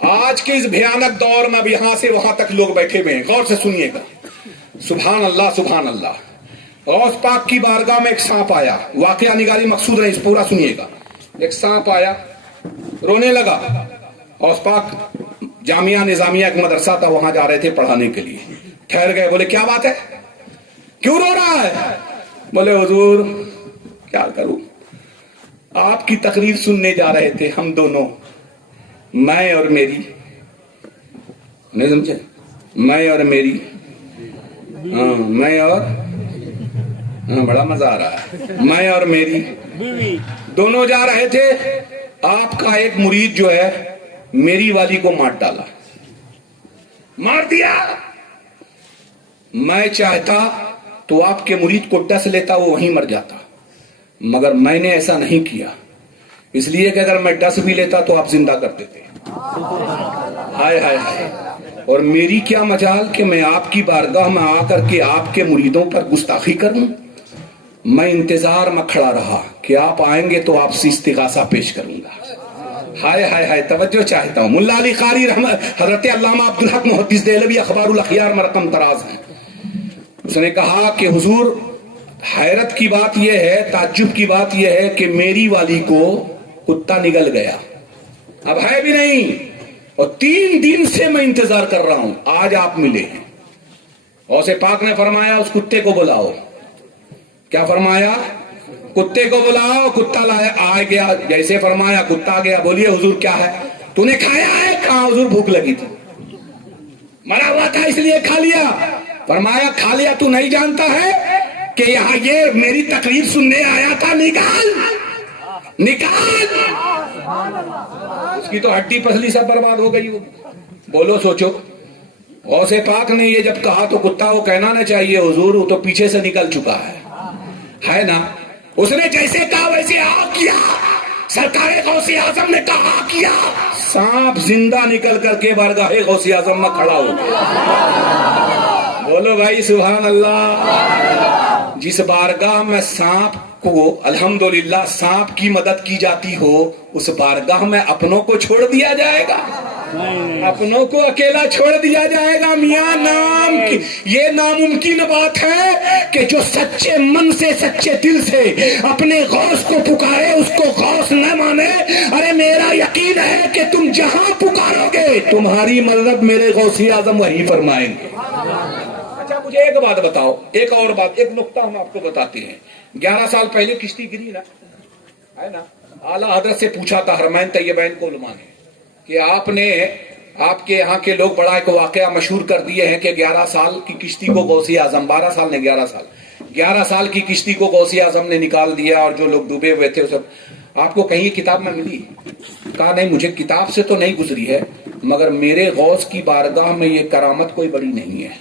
آج کے اس بھیانک دور میں اب یہاں سے وہاں تک لوگ بیٹھے ہوئے ہیں، غور سے سنیے گا. سبحان اللہ سبحان اللہ. غوث پاک کی بارگاہ میں ایک سانپ آیا، واقعہ نگاری مقصود نہیں، پورا سنیے گا. ایک سانپ آیا، رونے لگا. غوث پاک جامعہ نظامیہ ایک مدرسہ تھا، وہاں جا رہے تھے پڑھانے کے لیے. ٹھہر گئے، بولے کیا بات ہے، کیوں رو رہا ہے؟ بولے حضور کیا کروں، آپ کی تقریر سننے جا رہے تھے ہم دونوں، میں اور میری، نہیں سمجھے، میں اور میری، میں اور، بڑا مزہ آ رہا ہے، میں اور میری دونوں جا رہے تھے. آپ کا ایک مرید جو ہے میری والی کو مار ڈالا، مار دیا. میں چاہتا تو آپ کے مرید کو ڈس لیتا، وہ وہیں مر جاتا، مگر میں نے ایسا نہیں کیا، اس لیے کہ اگر میں ڈس بھی لیتا تو آپ زندہ کر دیتے. ہائے ہائے ہائے. اور میری کیا مجال کہ میں آپ کی بارگاہ میں آ کر کے آپ کے مریدوں پر گستاخی کروں. میں انتظار میں کھڑا رہا کہ آپ آئیں گے تو آپ سے استغاثہ پیش کروں گا. ہائے ہائے ہائے. توجہ چاہتا ہوں. ملا علی قاری حضرت علامہ عبدالحق محدث دہلوی اخبار الاخیار میں رقم تراز ہیں. اس نے کہا کہ حضور حیرت کی بات یہ ہے، تعجب کی بات یہ ہے کہ میری والی کو کتا نگل گیا، اب ہے بھی نہیں، اور 3 دن سے میں انتظار کر رہا ہوں، آج آپ ملے ہیں. غوث پاک نے فرمایا اس کتے کو بلاؤ. کیا فرمایا؟ کتے کو بلاؤ. کتا لایا، آ گیا، جیسے فرمایا کتا آ گیا. بولیے حضور کیا ہے؟ تو نے کھایا ہے؟ کہاں حضور بھوک لگی تھی، مرا ہوا تھا اس لیے کھا لیا. فرمایا کھا لیا، تو نہیں جانتا ہے کہ یہاں یہ میری تقریر سننے آیا تھا، نکال نکال. اس کی تو ہڈی پسلی سب برباد ہو گئی. بولو سوچو. غوث پاک نے یہ جب کہا تو کتا وہ کہنا نہ چاہیے حضور وہ تو پیچھے سے نکل چکا ہے نا. اس نے جیسے کہا ویسے آ کیا. سرکار غوث اعظم نے کہا کیا، سانپ زندہ نکل کر کے بارگاہ غوث اعظم میں کھڑا ہو گیا. بولو بھائی سبحان اللہ. جس بارگاہ میں سانپ کو الحمدللہ سانپ کی مدد کی جاتی ہو، اس بارگاہ میں اپنوں کو چھوڑ دیا جائے گا، اپنوں کو اکیلا چھوڑ دیا جائے گا. میاں نام کی یہ ناممکن بات ہے کہ جو سچے من سے سچے دل سے اپنے غوث کو پکارے اس کو غوث نہ مانے. ارے میرا یقین ہے کہ تم جہاں پکارو گے تمہاری مدد میرے غوث اعظم وہی فرمائیں گے. اچھا مجھے ایک بات بتاؤ، ایک اور بات، ایک نقطہ ہم آپ کو بتاتے ہیں. 11 سال پہلے کشتی گری نا، ہے نا. اعلیٰ حضرت سے پوچھا تھا حرمین طیبین کو علماء نے کہ آپ نے، آپ کے یہاں کے لوگ بڑا ایک واقعہ مشہور کر دیے ہیں کہ 11 سال کی کشتی کو غوث اعظم، 12 سال نے 11 سال کی کشتی کو غوث اعظم نے نکال دیا اور جو لوگ ڈوبے ہوئے تھے سب. آپ کو کہیں کتاب میں ملی؟ کہا نہیں مجھے کتاب سے تو نہیں گزری ہے، مگر میرے غوث کی بارگاہ میں یہ کرامت کوئی بڑی نہیں ہے.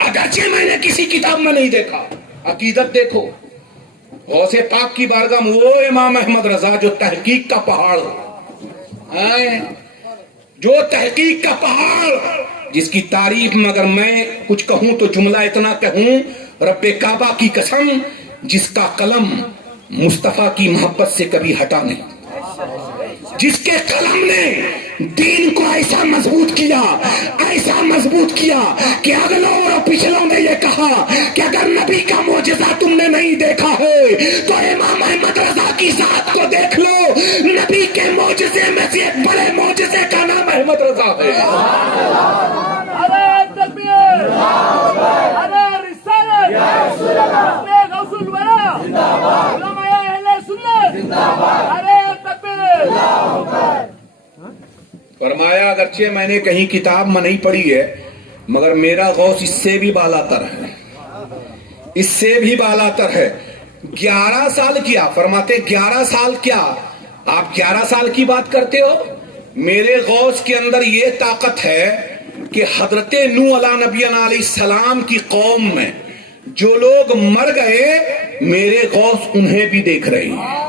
اگرچہ میں نے کسی کتاب میں نہیں دیکھا. عقیدت دیکھو. غوث پاک کی بارگاہ میں وہ امام احمد رضا جو تحقیق کا پہاڑ، جو تحقیق کا پہاڑ، جس کی تعریف میں اگر میں کچھ کہوں تو جملہ اتنا کہوں، رب کعبہ کی قسم جس کا قلم مصطفیٰ کی محبت سے کبھی ہٹا نہیں، جس کے قلم نے دین کو ایسا مضبوط کیا کہ اگلوں اور پچھلوں نے یہ کہا کہ اگر نبی کا معجزہ تم نے نہیں دیکھا ہے تو امام احمد رضا کی ذات کو دیکھ لو. نبی کے معجزے میں سے ایک بڑے معجزے کا نام احمد رضا ہے. ارے تکبیر، ارے رسالت، ارے غوث الورا، علماء اہل سنت، ارے تکبیر. فرمایا اگرچہ میں نے کہیں کتاب میں نہیں پڑھی ہے مگر میرا غوث اس سے بھی بالا تر ہے، اس سے بھی بالا تر ہے. 11 سال کیا فرماتے، 11 سال کیا آپ 11 سال کی بات کرتے ہو. میرے غوث کے اندر یہ طاقت ہے کہ حضرت نوح علیہ نبی علیہ السلام کی قوم میں جو لوگ مر گئے میرے غوث انہیں بھی دیکھ رہے ہیں.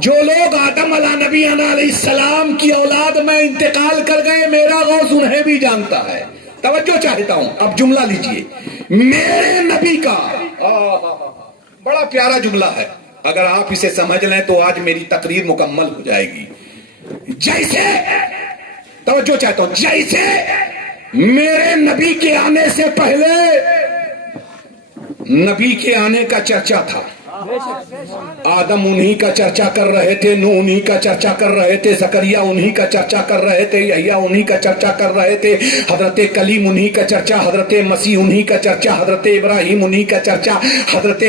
جو لوگ آدم علیہ نبی علیہ السلام کی اولاد میں انتقال کر گئے میرا غوث انہیں بھی جانتا ہے. توجہ چاہتا ہوں. اب جملہ لیجئے، میرے نبی کا بڑا پیارا جملہ ہے. اگر آپ اسے سمجھ لیں تو آج میری تقریر مکمل ہو جائے گی. جیسے توجہ چاہتا ہوں, جیسے میرے نبی کے آنے سے پہلے نبی کے آنے کا چرچا تھا, آدم انہی کا چرچا کر رہے تھے, نوح انہی کا چرچا کر رہے تھے, زکریا انہی کا چرچا کر رہے تھے, یحییٰ انہی کا چرچا کر رہے تھے, حضرت کلیم انہی کا چرچا, حضرت مسیح انہی کا چرچا, حضرت ابراہیم انہی کا چرچا, حضرت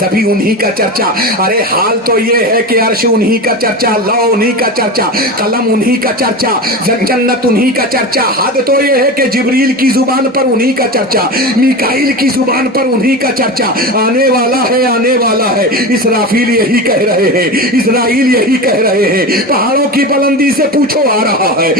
سبھی انہی کا چرچا. ارے حال تو یہ ہے کہ عرش انہی کا چرچا, لوح انہی کا چرچا, قلم انہی کا چرچا, جنت انہی کا چرچا. حد تو یہ ہے کہ جبریل کی زبان پر انہی کا چرچا, میکائیل کی زبان پر انہی کا چرچا. آنے والا ہے, آنے والا ہے. اسرافیل یہی کہہ رہے ہیں, اسرائیل یہی کہہ رہے ہیں. پہاڑوں کی بلندی سے پوچھو, آ رہا ہے.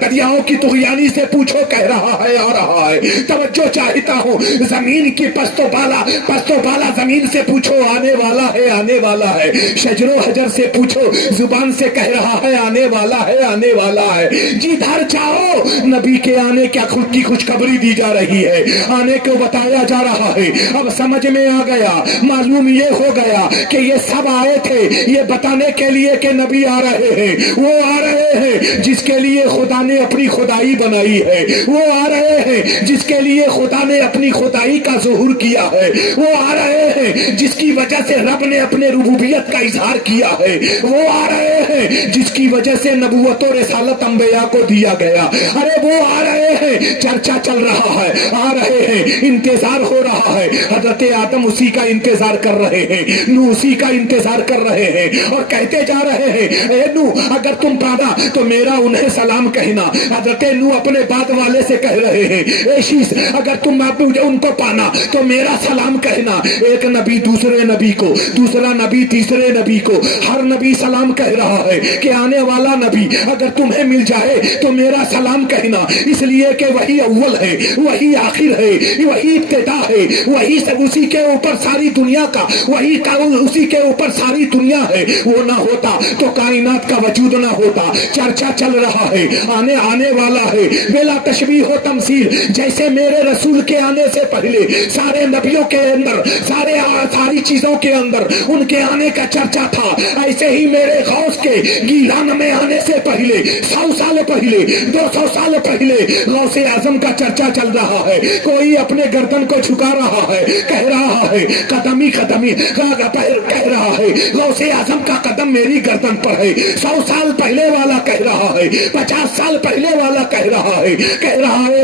دریاؤں کی طغیانی سے پوچھو, کہہ رہا ہے, آ رہا ہے. توجہ چاہتا ہوں, زمین کی پست و بالا زمین سے پوچھو, آنے والا ہے, آنے والا ہے. شجر و حجر سے پوچھو, زبان سے کہہ رہا ہے, آنے والا ہے, آنے والا ہے. جدھر جاؤ نبی کے آنے کی خوشخبری دی جا رہی ہے, آنے کو بتایا جا رہا ہے. اب سمجھ میں آ گیا, معلوم یہ ہو گیا کہ یہ سب آئے تھے یہ بتانے کے لیے کہ نبی آ رہے ہیں. وہ آ رہے ہیں جس کے لیے خدا نے اپنی خدائی بنائی ہے. وہ آ رہے ہیں جس کے لیے خدا نے اپنی خدائی کا ظہور کیا ہے. وہ آ رہے ہیں جس کی وجہ سے رب نے اپنے ربوبیت کا اظہار کیا ہے. وہ آ رہے ہیں جس کی وجہ سے نبوت و رسالت انبیاء کو دیا گیا. ارے وہ آ رہے ہیں, چرچا چل رہا ہے, آ رہے ہیں, انتظار ہو رہا ہے. حضرت آدم اسی کا انتظار کر رہے ہیں, نوح اسی کا انتظار کر رہے ہیں, اور کہتے جا رہے ہیں, اے نوح اگر تم پانا تو میرا انہیں سلام کہنا. حضرت نوح اپنے بعد والے سے کہہ رہے ہیں, اے شیس اگر تم ان کو پانا تو میرا سلام کہنا. ایک نبی دوسرے نبی کو, دوسرا نبی تیسرے نبی کو, ہر نبی سلام کہہ رہا ہے کہ آنے والا نبی اگر تمہیں مل جائے تو میرا سلام کہنا. اس لیے کہ وہی اول ہے, وہی آخر ہے, وہی ابتدا ہے, وہی اسی کے اوپر ساری دنیا کا, وہی اسی کے اوپر ساری دنیا ہے. وہ نہ ہوتا تو کائنات کا وجود نہ ہوتا. چرچا چل رہا ہے, آنے والا ہے بلا تشبیہ و تمثیل. جیسے میرے رسول کے آنے سے پہلے سارے نبیوں کے اندر, ساری چیزوں کے اندر ان کے آنے کا چرچا تھا, ایسے ہی میرے غوث کے گیلان میں آنے سے پہلے 100 سال پہلے, 200 سال پہلے غوث اعظم کا چرچا چل رہا ہے. کوئی اپنے گردن کو جھکا رہا ہے, کہہ رہا ہے قدمی کہہ رہا ہے غوث اعظم کا قدم میری گردن پر ہے. 100 سال پہلے والا کہہ رہا ہے, 50 سال پہلے والا کہہ رہا ہے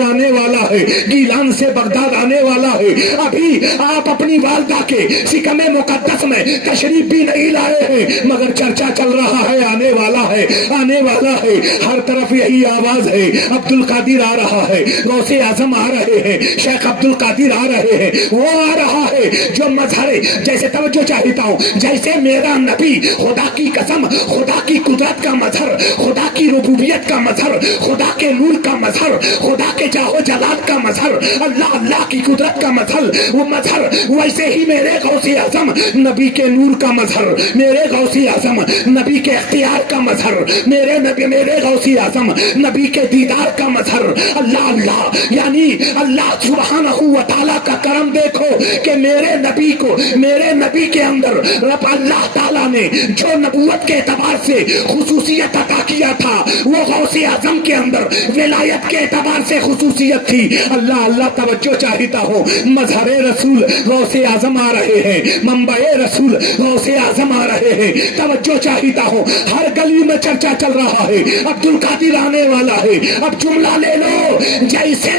آنے والا ہے, گیلان سے بغداد آنے والا ہے. ابھی آپ اپنی والدہ کے سکم مقدس میں تشریف بھی نہیں لائے ہیں مگر چرچا چل رہا ہے, آنے والا ہے, آنے والا ہے. ہر طرف یہی آواز ہے, عبد القادر آ رہا ہے, غوث اعظم آ رہے ہیں, شیخ عبد القادر آ رہے ہیں. وہ آ رہا ہے جو مظہر, جیسے توجہ چاہتا ہوں, جیسے میرا نبی خدا کی قسم, خدا کی قدرت کا مظہر, خدا کی ربوبیت کا مظہر, خدا کے نور کا مظہر, خدا کے جاہ جلال کا مظہر, اللہ کی قدرت کا مظہر, وہ مظہر, ویسے ہی میرے غوث اعظم نبی کے نور کا مظہر, میرے غوث اعظم نبی کے اختیار کا مظہر, میرے غوث اعظم نبی کے دیدار کا مظہر. اللہ یعنی اللہ سبحانہ و تعالیٰ کا کرم دیکھو کہ میرے نبی کے اندر رب اللہ تعالیٰ نے جو نبوت کے اعتبار سے خصوصیت عطا کیا تھا وہ غوث اعظم کے اندر ولایت کے اعتبار سے خصوصیت تھی. اللہ توجہ چاہتا ہوں, مظہر رسول غوث اعظم آ رہے ہیں, منبع رسول غوث اعظم آ رہے ہیں. توجہ چاہتا ہوں, ہر گلی میں چرچا چل رہا ہے, عبد القادر آنے والا ہے. اب جملہ لے لو, جیسے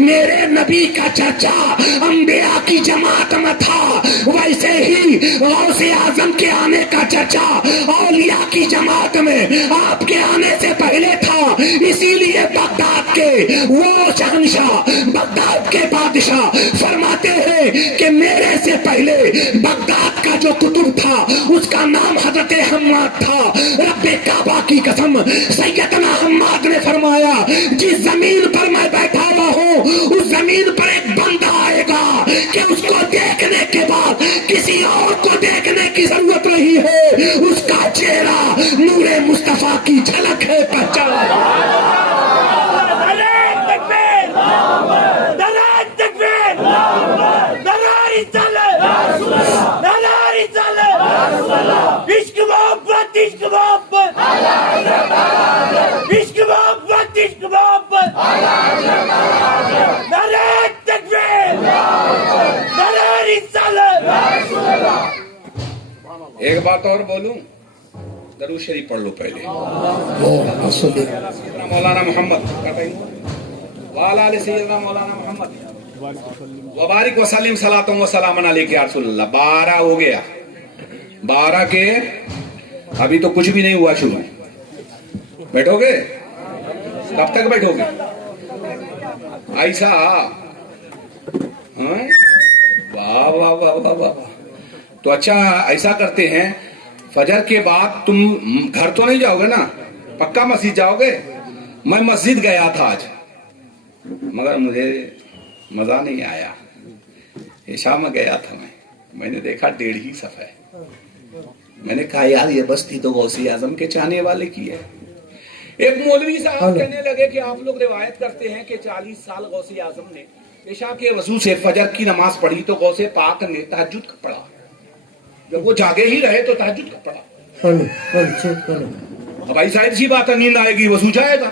میرے نبی کا چرچا انبیاء کی جماعت میں تھا ویسے ہی غوث اعظم کے آنے کا چرچا اولیاء کی جماعت میں آپ کے آنے سے پہلے تھا. اسی لیے بغداد کے وہ شہنشاہ, بغداد کے بادشاہ فرماتے ہیں کہ میرے سے پہلے بغداد کا جو قطب تھا اس کا نام حضرت حماد تھا. رب کعبہ کی قسم سیدنا حماد نے فرمایا, جس زمین پر میں بیٹھا ہوا ہوں اس زمین پر ایک بندہ آئے گا کہ اس کو دیکھنے کے بعد کسی اور کو دیکھنے کی ضرورت نہیں ہے, اس کا چہرہ نور مصطفیٰ کی جھلک ہے, پہچان. عشق محبت عشق محبت عشق محبت نعرہ تکبیر نعرہ رسالت. ایک بات اور بولوں, درود شریف پڑھ لو پہلے. سیدنا مولانا محمد وعلی آل سیدنا مولانا محمد وبارک وسلم صلاۃ و سلام علیک یا رسول اللہ. 12 ہو گیا, 12 کے ابھی تو کچھ بھی نہیں ہوا شروع. بیٹھو گے؟ کب تک بیٹھو گے؟ ایسا واہ واہ واہ واہ واہ. تو اچھا ایسا کرتے ہیں, فجر کے بعد تم گھر تو نہیں جاؤ گے نا, پکا مسجد جاؤ گے؟ میں مسجد گیا تھا آج, مگر مجھے مزہ نہیں آیا. عشاء میں گیا تھا, میں نے دیکھا 1.5 ہی صفحہ ہے. میں نے کہا یار یہ بستی تو غوث اعظم کے چاہنے والے کی ہے. ایک مولوی صاحب کہنے لگے کہ آپ لوگ روایت کرتے ہیں کہ 40 سال غوث اعظم نے عشاء کے وضو سے فجر کی نماز پڑھی, تو غوث پاک نے تہجد کا پڑھا. جب وہ جاگے ہی رہے تو تہجد کا پڑھا. اب ایسا سی بات ہے, نیند آئے گی وضو جائے گا.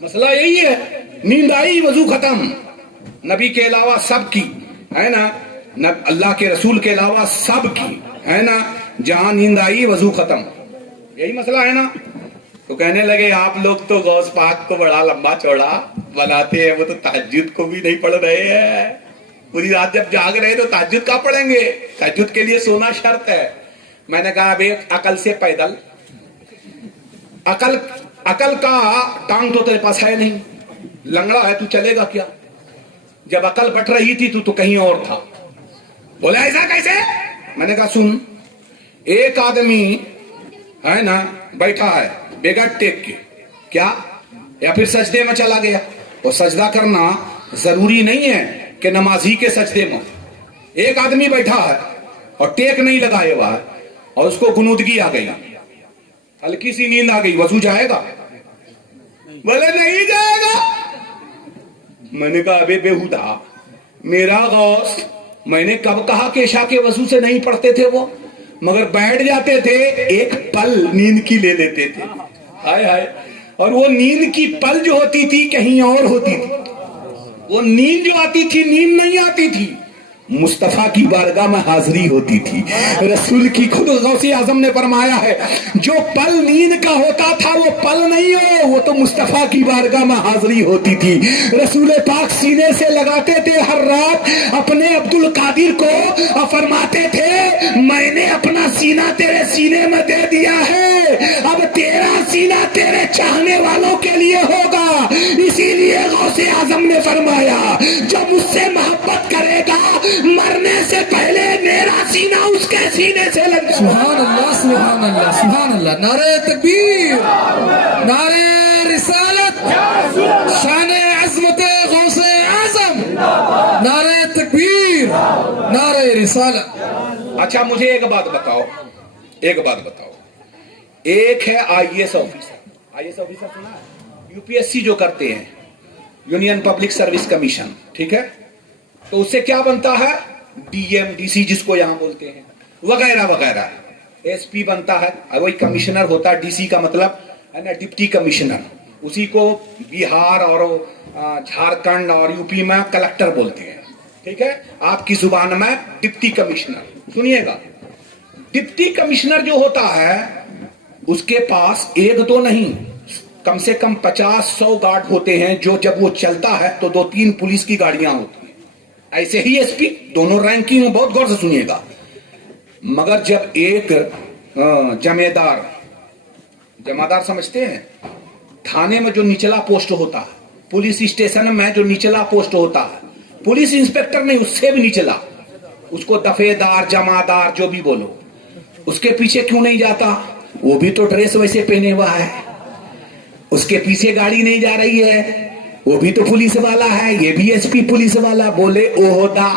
مسئلہ یہی ہے, نیند آئی وضو ختم. نبی کے علاوہ سب کی ہے نا, اللہ کے رسول کے علاوہ سب کی ہے نا, جہاں نیند آئی وضو ختم. یہی مسئلہ ہے نا. تو کہنے لگے آپ لوگ تو غوث پاک کو بڑا لمبا چوڑا بناتے ہیں, وہ تو تہجد کو بھی نہیں پڑھ رہے ہیں. پوری رات جب جاگ رہے تو تہجد کا پڑھیں گے؟ تہجد کے لیے سونا شرط ہے. میں نے کہا اب ایک عقل سے پیدل, عقل کا ٹانگ تو تیرے پاس ہے نہیں, لنگڑا ہے تو چلے گا کیا؟ جب عقل بٹ رہی تھی تو کہیں اور تھا. بولا ایسا کیسے؟ میں نے کہا سن, ایک آدمی ہے نا بیٹھا ہے بیگٹ ٹیک کے, کیا یا پھر سجدے میں چلا گیا. وہ سجدہ کرنا ضروری نہیں ہے کہ نمازی کے سجدے میں. ایک آدمی بیٹھا ہے اور ٹیک نہیں لگائے ہوا ہے اور اس کو گنودگی آ گئی, ہلکی سی نیند آ گئی, وضو جائے گا؟ بولے نہیں جائے گا. میں نے کہا ابے بےہودہ میرا غوث, میں نے کب کہا کہ عشاء کے وضو سے نہیں پڑھتے تھے وہ, مگر بیٹھ جاتے تھے ایک پل نیند کی لے لیتے تھے. ہائے ہائے. اور وہ نیند کی پل جو ہوتی تھی کہیں اور ہوتی تھی. وہ نیند جو آتی تھی نیند نہیں آتی تھی, مصطفیٰ کی بارگاہ میں حاضری ہوتی تھی. رسول کی خود غوث اعظم نے فرمایا ہے جو پل نیند کا ہوتا تھا وہ پل نہیں ہو, وہ تو مصطفیٰ کی بارگاہ میں حاضری ہوتی تھی. رسول پاک سینے سے لگاتے تھے ہر رات اپنے عبد القادر کو اور فرماتے تھے میں نے اپنا سینہ تیرے سینے میں دے دیا ہے, اب تیرا سینہ تیرے چاہنے والوں کے لیے ہوگا. اسی لیے غوث اعظم نے فرمایا جو مجھ سے محبت کرے گا مرنے سے پہلے میرا سینہ اس کے سینے سے لگ. سبحان اللہ سبحان اللہ سبحان اللہ. نعرہ تکبیر, نعرہ رسالت, شان عظمت غوث اعظم, نعرہ تکبیر, نعرہ رسالت. اچھا مجھے ایک بات بتاؤ, ایک ہے I S officer. I S officer سنا ہے؟ یو پی ایس سی جو کرتے ہیں, یونین پبلک سروس کمیشن, ٹھیک ہے, تو اس سے کیا بنتا ہے؟ ڈی ایم ڈی سی جس کو یہاں بولتے ہیں وغیرہ وغیرہ. ایس پی بنتا ہے, وہی کمشنر ہوتا ہے. ڈی سی کا مطلب ہے نا ڈپٹی کمشنر, اسی کو بہار اور جھارکھنڈ اور یو پی میں کلکٹر بولتے ہیں, ٹھیک ہے. آپ کی زبان میں ڈپٹی کمشنر. سنیے گا, ڈپٹی کمشنر جو ہوتا ہے اس کے پاس ایک دو نہیں کم سے کم 50-100 گارڈ ہوتے ہیں, جو جب وہ چلتا ہے تو 2-3 پولیس کی گاڑیاں ہوتی ہیں. ایسے ہی ایس پی, دونوں رینکنگ میں, بہت غور سے سنیے گا. مگر جب ایک جمعدار سمجھتے ہیں, تھانے میں جو نچلا پوسٹ ہوتا ہے, پولیس اسٹیشن میں جو نچلا پوسٹ ہوتا ہے, پولیس انسپیکٹر نہیں اس سے بھی نچلا, اس کو دفعے دار جمعدار جو بھی بولو, اس کے پیچھے کیوں نہیں جاتا؟ وہ بھی تو ڈریس ویسے پہنے ہوا ہے, اس کے پیچھے گاڑی نہیں جا رہی ہے, وہ بھی تو پولیس والا ہے, یہ بھی ایس پی پولیس والا. بولے عہدہ,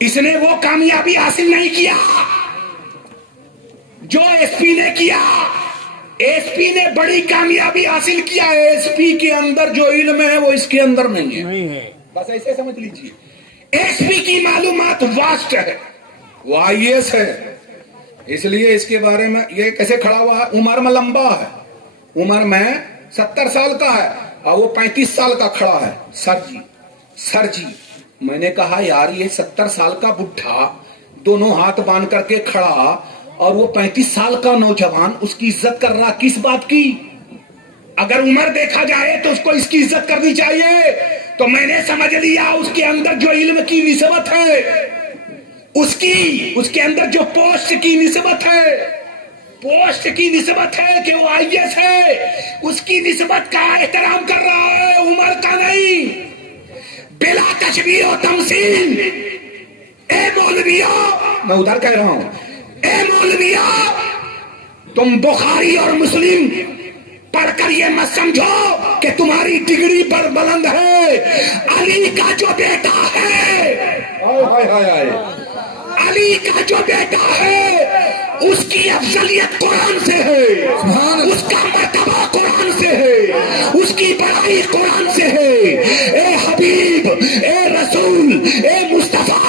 اس نے وہ کامیابی حاصل نہیں کیا جو ایس پی نے کیا. ایس پی نے بڑی کامیابی حاصل کیا. ایس پی کے اندر جو علم ہے وہ اس کے اندر نہیں ہے, بس ایسے سمجھ لیجیے. ایس پی کی معلومات واسٹ ہے, وہ آئی ایس ہے, اس لیے اس کے بارے میں یہ کیسے کھڑا ہوا ہے؟ عمر میں لمبا ہے، عمر میں 70 سال کا ہے اور وہ 35 سال کا کھڑا ہے. سر جی میں نے کہا یار یہ 70 سال کا بڈھا دونوں ہاتھ باندھ کر کے کھڑا اور وہ 35 سال کا نوجوان اس کی عزت کر رہا کس بات کی؟ اگر عمر دیکھا جائے تو اس کو اس کی عزت کرنی چاہیے. تو میں نے سمجھ لیا اس کے اندر جو علم کی نسبت ہے، اس کے اندر جو پوسٹ کی نسبت ہے کہ وہ IAS ہے، اس کی نسبت کا احترام کر رہا ہے، عمر کا نہیں. بلا تشبیہ و تمثیل. اے مولویوں، میں ادھر کہہ رہا ہوں، اے مولویوں تم بخاری اور مسلم پڑھ کر یہ مت سمجھو کہ تمہاری ڈگری پر بلند ہے. علی کا جو بیٹا ہے، علی کا جو بیٹا ہے اس کی افضلیت قرآن سے ہے، اس کا مرتبہ قرآن سے ہے، اس کی بڑائی قرآن سے ہے. اے حبیب، اے رسول، اے مصطفیٰ،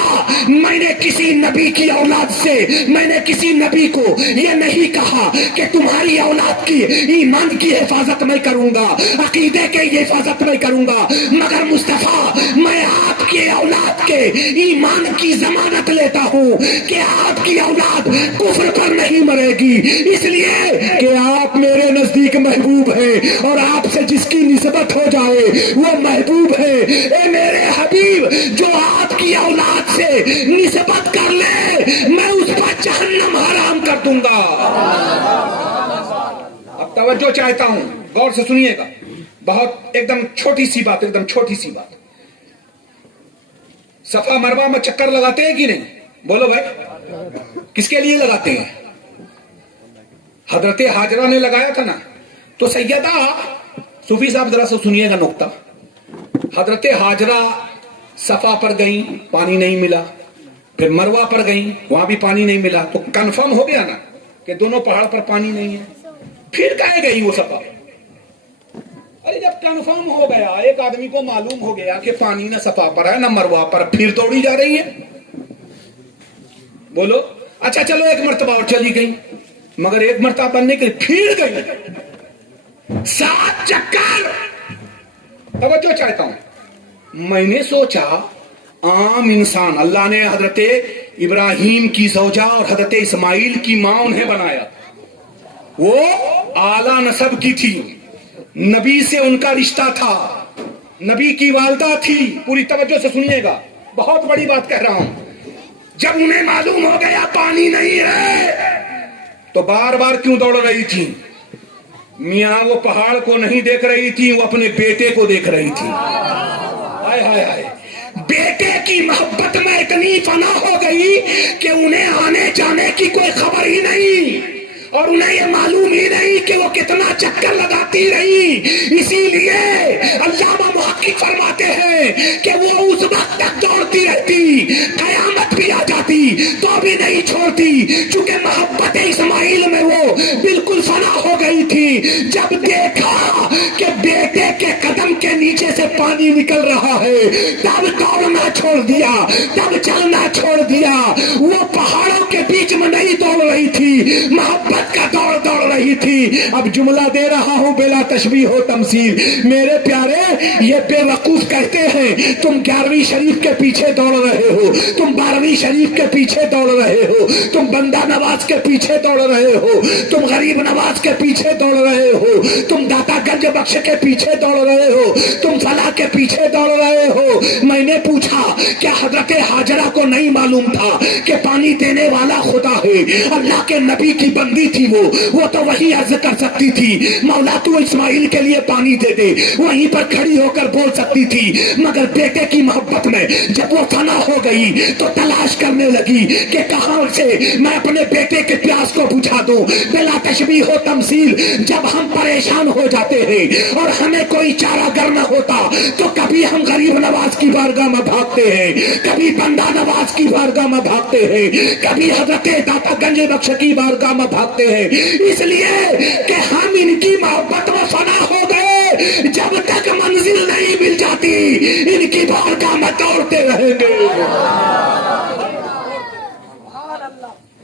میں نے کسی نبی کی اولاد سے، میں نے کسی نبی کو یہ نہیں کہا کہ تمہاری اولاد کی ایمان کی حفاظت میں کروں گا، عقیدے کی حفاظت میں کروں گا، مگر مصطفیٰ میں آپ کی اولاد کے ایمان کی ضمانت لیتا ہوں کہ آپ کی اولاد کفر پر نہیں مرے گی، اس لیے کہ آپ میرے نزدیک محبوب ہیں اور آپ سے جس کی نسبت ہو جائے وہ محبوب ہے. اے میرے حبیب، جو آپ کی اولاد سے نسبت کر لے میں اس پر جہنم حرام کر دوں گا. اب توجہ چاہتا ہوں، غور سے سنیے گا، بہت ایک دم چھوٹی سی بات، ایک دم چھوٹی سی بات. صفا مروہ میں چکر لگاتے ہیں کہ نہیں؟ بولو بھائی، کس کے لیے لگاتے ہیں؟ حضرت حاجرہ نے لگایا تھا نا. تو سیدہ صوفی صاحب ذرا سے سنیے گا نقطہ. حضرت حاجرہ صفا پر گئیں، پانی نہیں ملا، پھر مروہ پر گئیں، وہاں بھی پانی نہیں ملا. تو کنفرم ہو گیا نا کہ دونوں پہاڑ پر پانی نہیں ہے. پھر کہے گئی وہ صفا؟ ارے جب کنفرم ہو گیا، ایک آدمی کو معلوم ہو گیا کہ پانی نہ صفا پر ہے نہ مروہ پر، پھر دوڑی جا رہی ہے. بولو. اچھا چلو ایک مرتبہ اور چلی گئی، مگر ایک مرتبہ بننے کے لیے پھر گئی 7 چکر. توجہ چاہتا ہوں. میں نے سوچا عام انسان، اللہ نے حضرت ابراہیم کی زوجہ اور حضرت اسماعیل کی ماں انہیں بنایا، وہ اعلیٰ نسب کی تھی، نبی سے ان کا رشتہ تھا، نبی کی والدہ تھی. پوری توجہ سے سنیے گا، بہت بڑی بات کہہ رہا ہوں. جب انہیں معلوم ہو گیا پانی نہیں ہے تو بار بار کیوں دوڑ رہی تھی؟ میاں وہ پہاڑ کو نہیں دیکھ رہی تھی، وہ اپنے بیٹے کو دیکھ رہی تھی. ہائے ہائے ہائے. بیٹے کی محبت میں اتنی فنا ہو گئی کہ انہیں آنے جانے کی کوئی خبر ہی نہیں اور انہیں یہ معلوم ہی نہیں کہ وہ کتنا چکر لگاتی رہی. اسی لیے علامہ محقق فرماتے ہیں کہ وہ اس وقت تک دوڑتی رہتی، قیامت بھی آ جاتی تو بھی نہیں چھوڑتی، چونکہ محبت اسماعیل میں وہ بالکل فنا ہو گئی تھی. جب دیکھا کہ بیٹے کے قدم کے نیچے سے پانی نکل رہا ہے تب دوڑنا چھوڑ دیا، تب چلنا چھوڑ دیا. وہ پہاڑوں کے بیچ میں نہیں دوڑ رہی تھی، محبت کا دوڑ رہی تھی. اب جملہ دے رہا ہوں بلا تشبیہ و تمثیل. میرے پیارے، یہ بے وقوف کہتے ہیں تم 11ویں شریف کے پیچھے دوڑ رہے ہو، تم 12ویں شریف کے پیچھے دوڑ رہے ہو، تم بندہ نواز کے پیچھے دوڑ رہے ہو، تم غریب نواز کے پیچھے دوڑ رہے ہو، تم داتا گنج بخش کے پیچھے دوڑ رہے ہو، تم فلاح کے پیچھے دوڑ رہے ہو. میں نے پوچھا کیا حضرت حاجرہ کو نہیں معلوم تھا کہ پانی دینے والا خدا ہے؟ اللہ کے نبی کی بندی تھی، وہ تو وہی عرض کر سکتی تھی مولا تو اسماعیل کے لیے پانی دے دے، وہیں پر کھڑی ہو کر بول سکتی تھی. مگر بیٹے کی محبت میں جب وہ فنا ہو گئی تو تلاش کرنے لگی کہ کہاں سے میں اپنے بیٹے کے پیاس کو بجھا دوں. بلا تشبیہ و تمثیل، جب ہم پریشان ہو جاتے ہیں اور ہمیں کوئی چارہ گر نہ ہوتا تو کبھی ہم غریب نواز کی بارگاہ میں بھاگتے ہیں، کبھی بندہ نواز کی بارگاہ میں بھاگتے ہیں، کبھی حضرت داتا گنج بخش کی بارگاہ میں بھاگتے ہیں. اس لیے کہ ہم ان کی محبت میں فنا ہو گئے، جب تک منزل نہیں مل جاتی ان کی بارگاہ میں دوڑتے رہیں گے.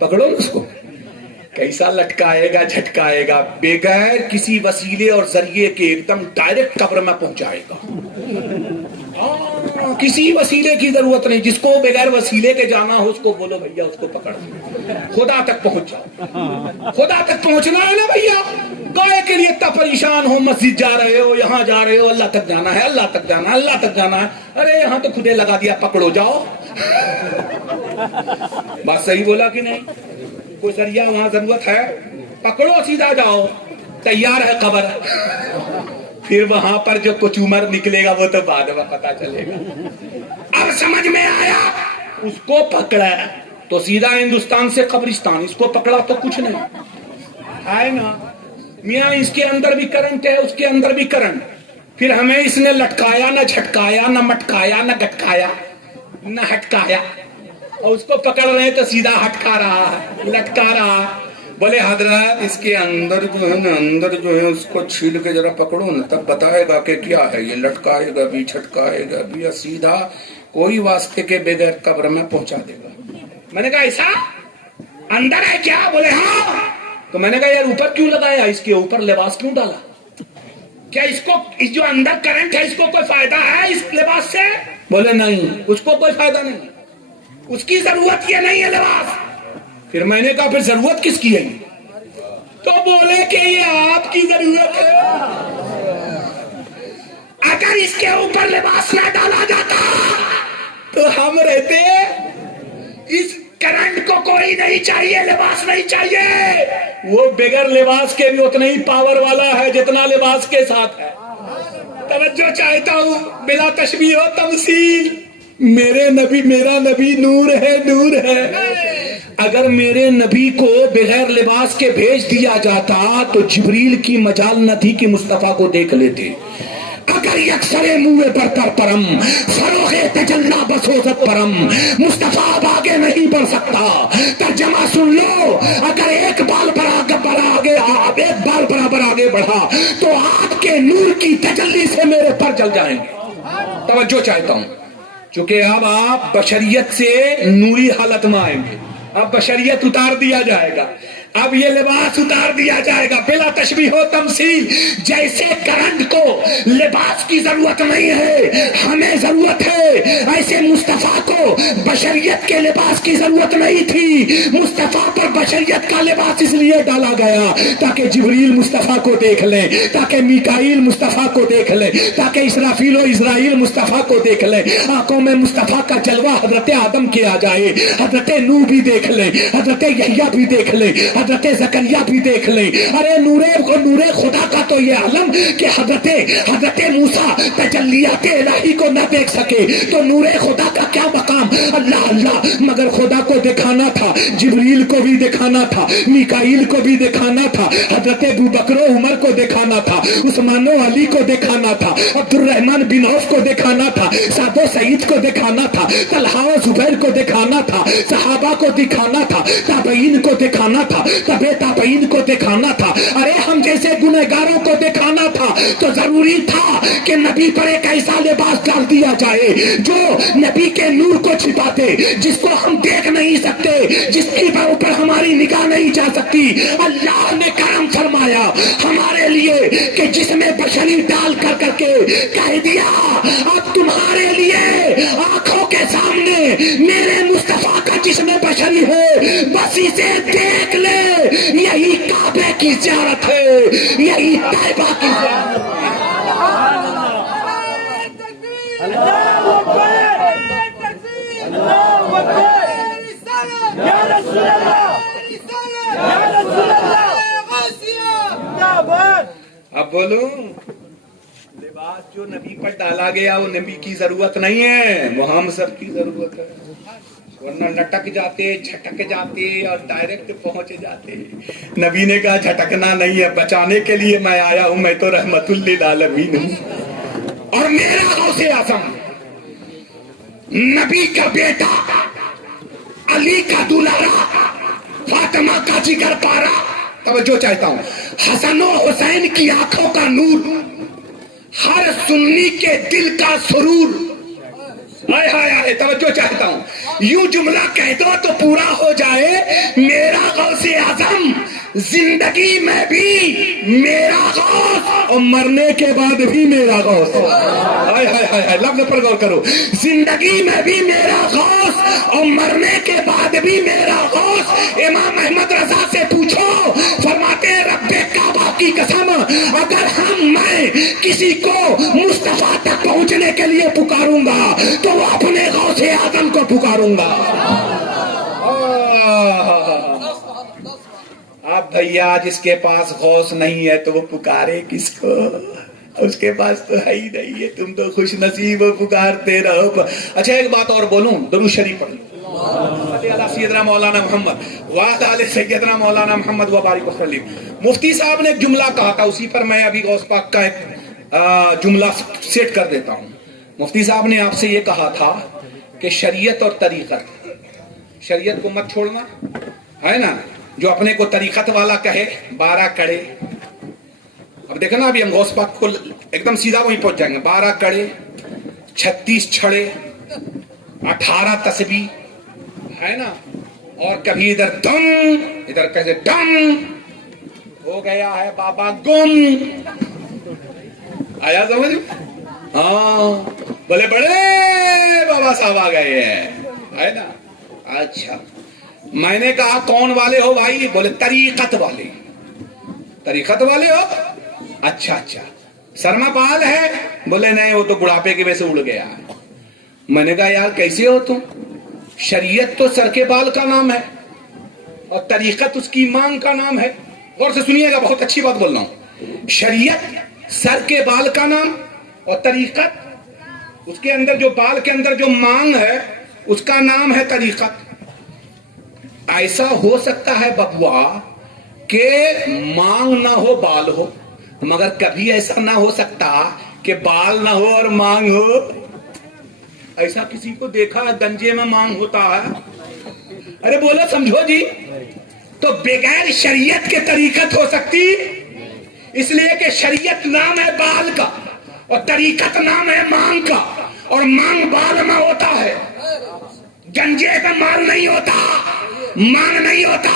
پکڑو اس کو، کیسا لٹکائے گا جھٹکائے گا، بغیر کسی وسیلے اور ذریعے کے ایک دم ڈائریکٹ قبر میں پہنچائے گا. کسی وسیلے کی ضرورت نہیں، جس کو بغیر وسیلے کے جانا ہو اس کو بولو بھیا اس کو پکڑ خدا تک پہنچ جاؤ. خدا تک پہنچنا ہے نا بھیا، گائے کے لیے اتنا پریشان ہو، مسجد جا رہے ہو، یہاں جا رہے ہو، اللہ تک جانا ہے، اللہ تک جانا ہے، اللہ تک جانا ہے. ارے یہاں تو خدے لگا دیا، پکڑو جاؤ. بات صحیح بولا کہ نہیں؟ کوئی ذریعہ وہاں ضرورت ہے، پکڑو سیدھا جاؤ، تیار ہے قبر. پھر وہاں پر جو کچھ عمر نکلے گا وہ تو بعد میں پتا چلے گا. اب سمجھ میں آیا؟ اس کو پکڑا تو سیدھا ہندوستان سے قبرستان، اس کو پکڑا تو کچھ نہیں ہے نا میاں. اس کے اندر بھی کرنٹ ہے، اس کے اندر بھی کرنٹ. پھر ہمیں اس نے لٹکایا نہ جھٹکایا نہ مٹکایا نہ گٹکایا نہ ہٹکایا، اور اس کو پکڑ رہے تو سیدھا ہٹکا رہا ہے، لٹکا رہا. بولے حضرت اس کے اندر جو ہے نا، اندر جو ہے اس کو چھیل کے ذرا پکڑو نا، تب بتائے گا کہ کیا ہے یہ، لٹکائے گا بھی جھٹکائے گا بھی، سیدھا کوئی واسطے کے بغیر قبر میں پہنچا دے گا. میں نے کہا ایسا اندر ہے کیا؟ بولے ہاں. تو میں نے کہا یار اوپر کیوں لگایا، اس کے اوپر لباس کیوں ڈالا؟ کیا اس کو، اس جو اندر کرنٹ ہے اس کو کوئی فائدہ ہے اس لباس سے؟ بولے نہیں، اس کو کوئی فائدہ نہیں، اس کی ضرورت یہ نہیں ہے لباس. پھر میں نے کہا پھر ضرورت کس کی ہے؟ تو بولے کہ یہ آپ کی ضرورت ہے. اگر اس کے اوپر لباس نہ ڈالا جاتا تو ہم رہتے. اس کرنٹ کو کوئی نہیں چاہیے، لباس نہیں چاہیے. وہ بغیر لباس کے بھی اتنا ہی پاور والا ہے جتنا لباس کے ساتھ ہے. توجہ چاہتا ہوں بلا تشبیہ و تمثیل. میرے نبی، میرا نبی نور ہے، نور ہے. اگر میرے نبی کو بغیر لباس کے بھیج دیا جاتا تو جبریل کی مجال نہ تھی کہ مصطفیٰ کو دیکھ لیتے. اگر یکسر منہ برتر پرم فروغ تجلا بسوزت پرم، مصطفیٰ اب آگے نہیں بڑھ سکتا. ترجمہ سن لو، اگر ایک بال برابر آگے بڑھا تو آپ کے نور کی تجلی سے میرے پر جل جائیں گے. توجہ چاہتا ہوں، چونکہ اب آپ بشریت سے نوری حالت میں آئیں گے، اب بشریت اتار دیا جائے گا، اب یہ لباس اتار دیا جائے گا. بلا تشبیہ و تمثیل، جیسے کرنٹ کو لباس کی ضرورت نہیں ہے، ہمیں ضرورت ہے، ایسے مصطفیٰ کو بشریت کے لباس کی ضرورت نہیں تھی. مصطفیٰ پر بشریت کا لباس اس لیے ڈالا گیا تاکہ جبریل مصطفیٰ کو دیکھ لیں، تاکہ میکائیل مصطفیٰ کو دیکھ لیں، تاکہ اسرافیل و اسرائیل مصطفیٰ کو دیکھ لیں. آنکھوں میں مصطفیٰ کا جلوہ حضرت آدم کے آ جائے، حضرت نوح بھی دیکھ لیں، حضرت یحییٰ بھی دیکھ لیں، حضرت زکریا بھی دیکھ لیں. ارے نور خدا کا تو یہ عالم کہ حضرت موسیٰ تجلیات الہی کو نہ دیکھ سکے تو نور خدا کا کیا مقام. اللہ اللہ، مگر خدا کو دکھانا تھا، جبریل کو بھی دکھانا تھا، میکائیل کو بھی دکھانا تھا، حضرت ابوبکر و عمر کو دکھانا تھا، عثمان و علی کو دکھانا تھا، عبد الرحمن بن عوف کو دکھانا تھا، سعد و سعید کو دکھانا تھا، طلحہ و زبیر کو دکھانا تھا، صحابہ کو دکھانا تھا، تابعین کو دکھانا تھا، تبع تابعین کو دکھانا تھا. ارے ہم جیسے گنہگاروں کو دکھانا تھا تو ضروری تھا کہ نبی پر ایک ایسا لباس ڈال دیا جائے جو نبی کے نور کو چھپا دے، جس کو ہم دیکھ نہیں سکتے، جس کے اوپر ہماری نگاہ نہیں جا سکتی. اللہ نے کرم فرمایا ہمارے لیے کہ جس میں بشری ڈال کر کے کہہ دیا اب تمہارے لیے آنکھوں کے سامنے میرے مصطفیٰ کا جسم بشری ہے، بس اسے دیکھ لے. یہی کعبے کی زیارت ہے، یہی طیبہ کی زیارت ہے. اللہ اکبر، اللہ اکبر، یا رسول اللہ، یا رسول اللہ، زندہ باد. اب بولوں، لباس جو نبی پر ڈالا گیا وہ نبی کی ضرورت نہیں ہے، وہ ہم سب کی ضرورت ہے. ورنہ لٹک جاتے، جھٹک جاتے اور ڈائریکٹ پہنچ جاتے. نبی نے کہا جھٹکنا نہیں ہے، بچانے کے لیے میں آیا ہوں، میں تو رحمت للعالمین ہوں. اور میرا غوث اعظم نبی کا بیٹا، علی کا دلارا، فاطمہ کا جگر پارا. توجہ چاہتا ہوں، حسن و حسین کی آنکھوں کا نور، ہر سنی کے دل کا سرور. آئے ہائے ہائے توجہ چاہتا ہوں. یوں جملہ کہہ دو تو پورا ہو جائے, میرا غوث اعظم زندگی میں بھی میرا غوث اور مرنے کے بعد بھی میرا غوث. ہائے ہائے ہائے لفظ پر غور کرو. زندگی میں بھی میرا غوث اور مرنے کے بعد بھی میرا غوث. امام احمد رضا سے پوچھو, فرماتے ہیں رب کعبہ کی قسم اگر میں کسی کو مصطفیٰ تک پہنچنے کے لیے پکاروں گا تو وہ اپنے غوث اعظم کو پکاروں گا. اب بھیا جس کے پاس غوث نہیں ہے تو وہ پکارے کس کو؟ اس کے پاس تو ہے ہی نہیں ہے. تم تو خوش نصیب ہو, پکارتے رہو. اچھا ایک بات اور بولوں, درود شریف پڑھ لو. سیدنا مولانا محمد وعلى سیدنا مولانا محمد وبارک وسلم. مفتی صاحب نے ایک جملہ کہا تھا, اسی پر میں ابھی غوث پاک کا ایک جملہ سیٹ کر دیتا ہوں. مفتی صاحب نے آپ سے یہ کہا تھا کہ شریعت اور طریقت, شریعت کو مت چھوڑنا ہے نا. جو اپنے کو طریقت والا کہے 12 کڑے. اب دیکھیں نا, ابھی ہم غوث پاک کو ایک دم سیدھا وہیں پہنچ جائیں گے. 12 کڑے, 36 چھڑے, 18 تسبیح ہے نا, اور کبھی ادھر دم ادھر کیسے دم ہو گیا ہے بابا گم. آیا سمجھ؟ ہاں بولے بڑے بابا صاحب آ گئے ہیں ہے نا. اچھا میں نے کہا کون والے ہو بھائی؟ بولے طریقت والے. طریقت والے ہو؟ اچھا اچھا. سرما بال ہے؟ بولے نہیں وہ تو بڑھاپے کی وجہ سے اڑ گیا. میں نے کہا یار کیسے ہو تم؟ شریعت تو سر کے بال کا نام ہے اور طریقت اس کی مانگ کا نام ہے. غور سے سنیے گا, بہت اچھی بات بول رہا ہوں. شریعت سر کے بال کا نام اور طریقت اس کے اندر جو بال کے اندر جو مانگ ہے اس کا نام ہے طریقت. ایسا ہو سکتا ہے ببوا کہ مانگ نہ ہو بال ہو, مگر کبھی ایسا نہ ہو سکتا کہ بال نہ ہو اور مانگ ہو. ایسا کسی کو دیکھا ہے گنجے میں مانگ ہوتا ہے؟ ارے بولو سمجھو جی. تو بغیر شریعت کے طریقت ہو سکتی, اس لیے کہ شریعت نام ہے بال کا اور طریقت نام ہے مانگ کا, اور مانگ بال میں ہوتا ہے, گنجے کا مال نہیں ہوتا, مانگ نہیں ہوتا.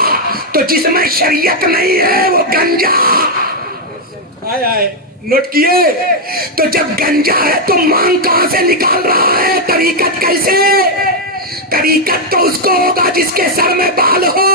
تو جس میں شریعت نہیں ہے وہ گنجا. آئے آئے نوٹ کیے؟ تو جب گنجا ہے تو مانگ کہاں سے نکال رہا ہے؟ طریقت کیسے؟ طریقت تو اس کو ہوگا جس کے سر میں بال ہو.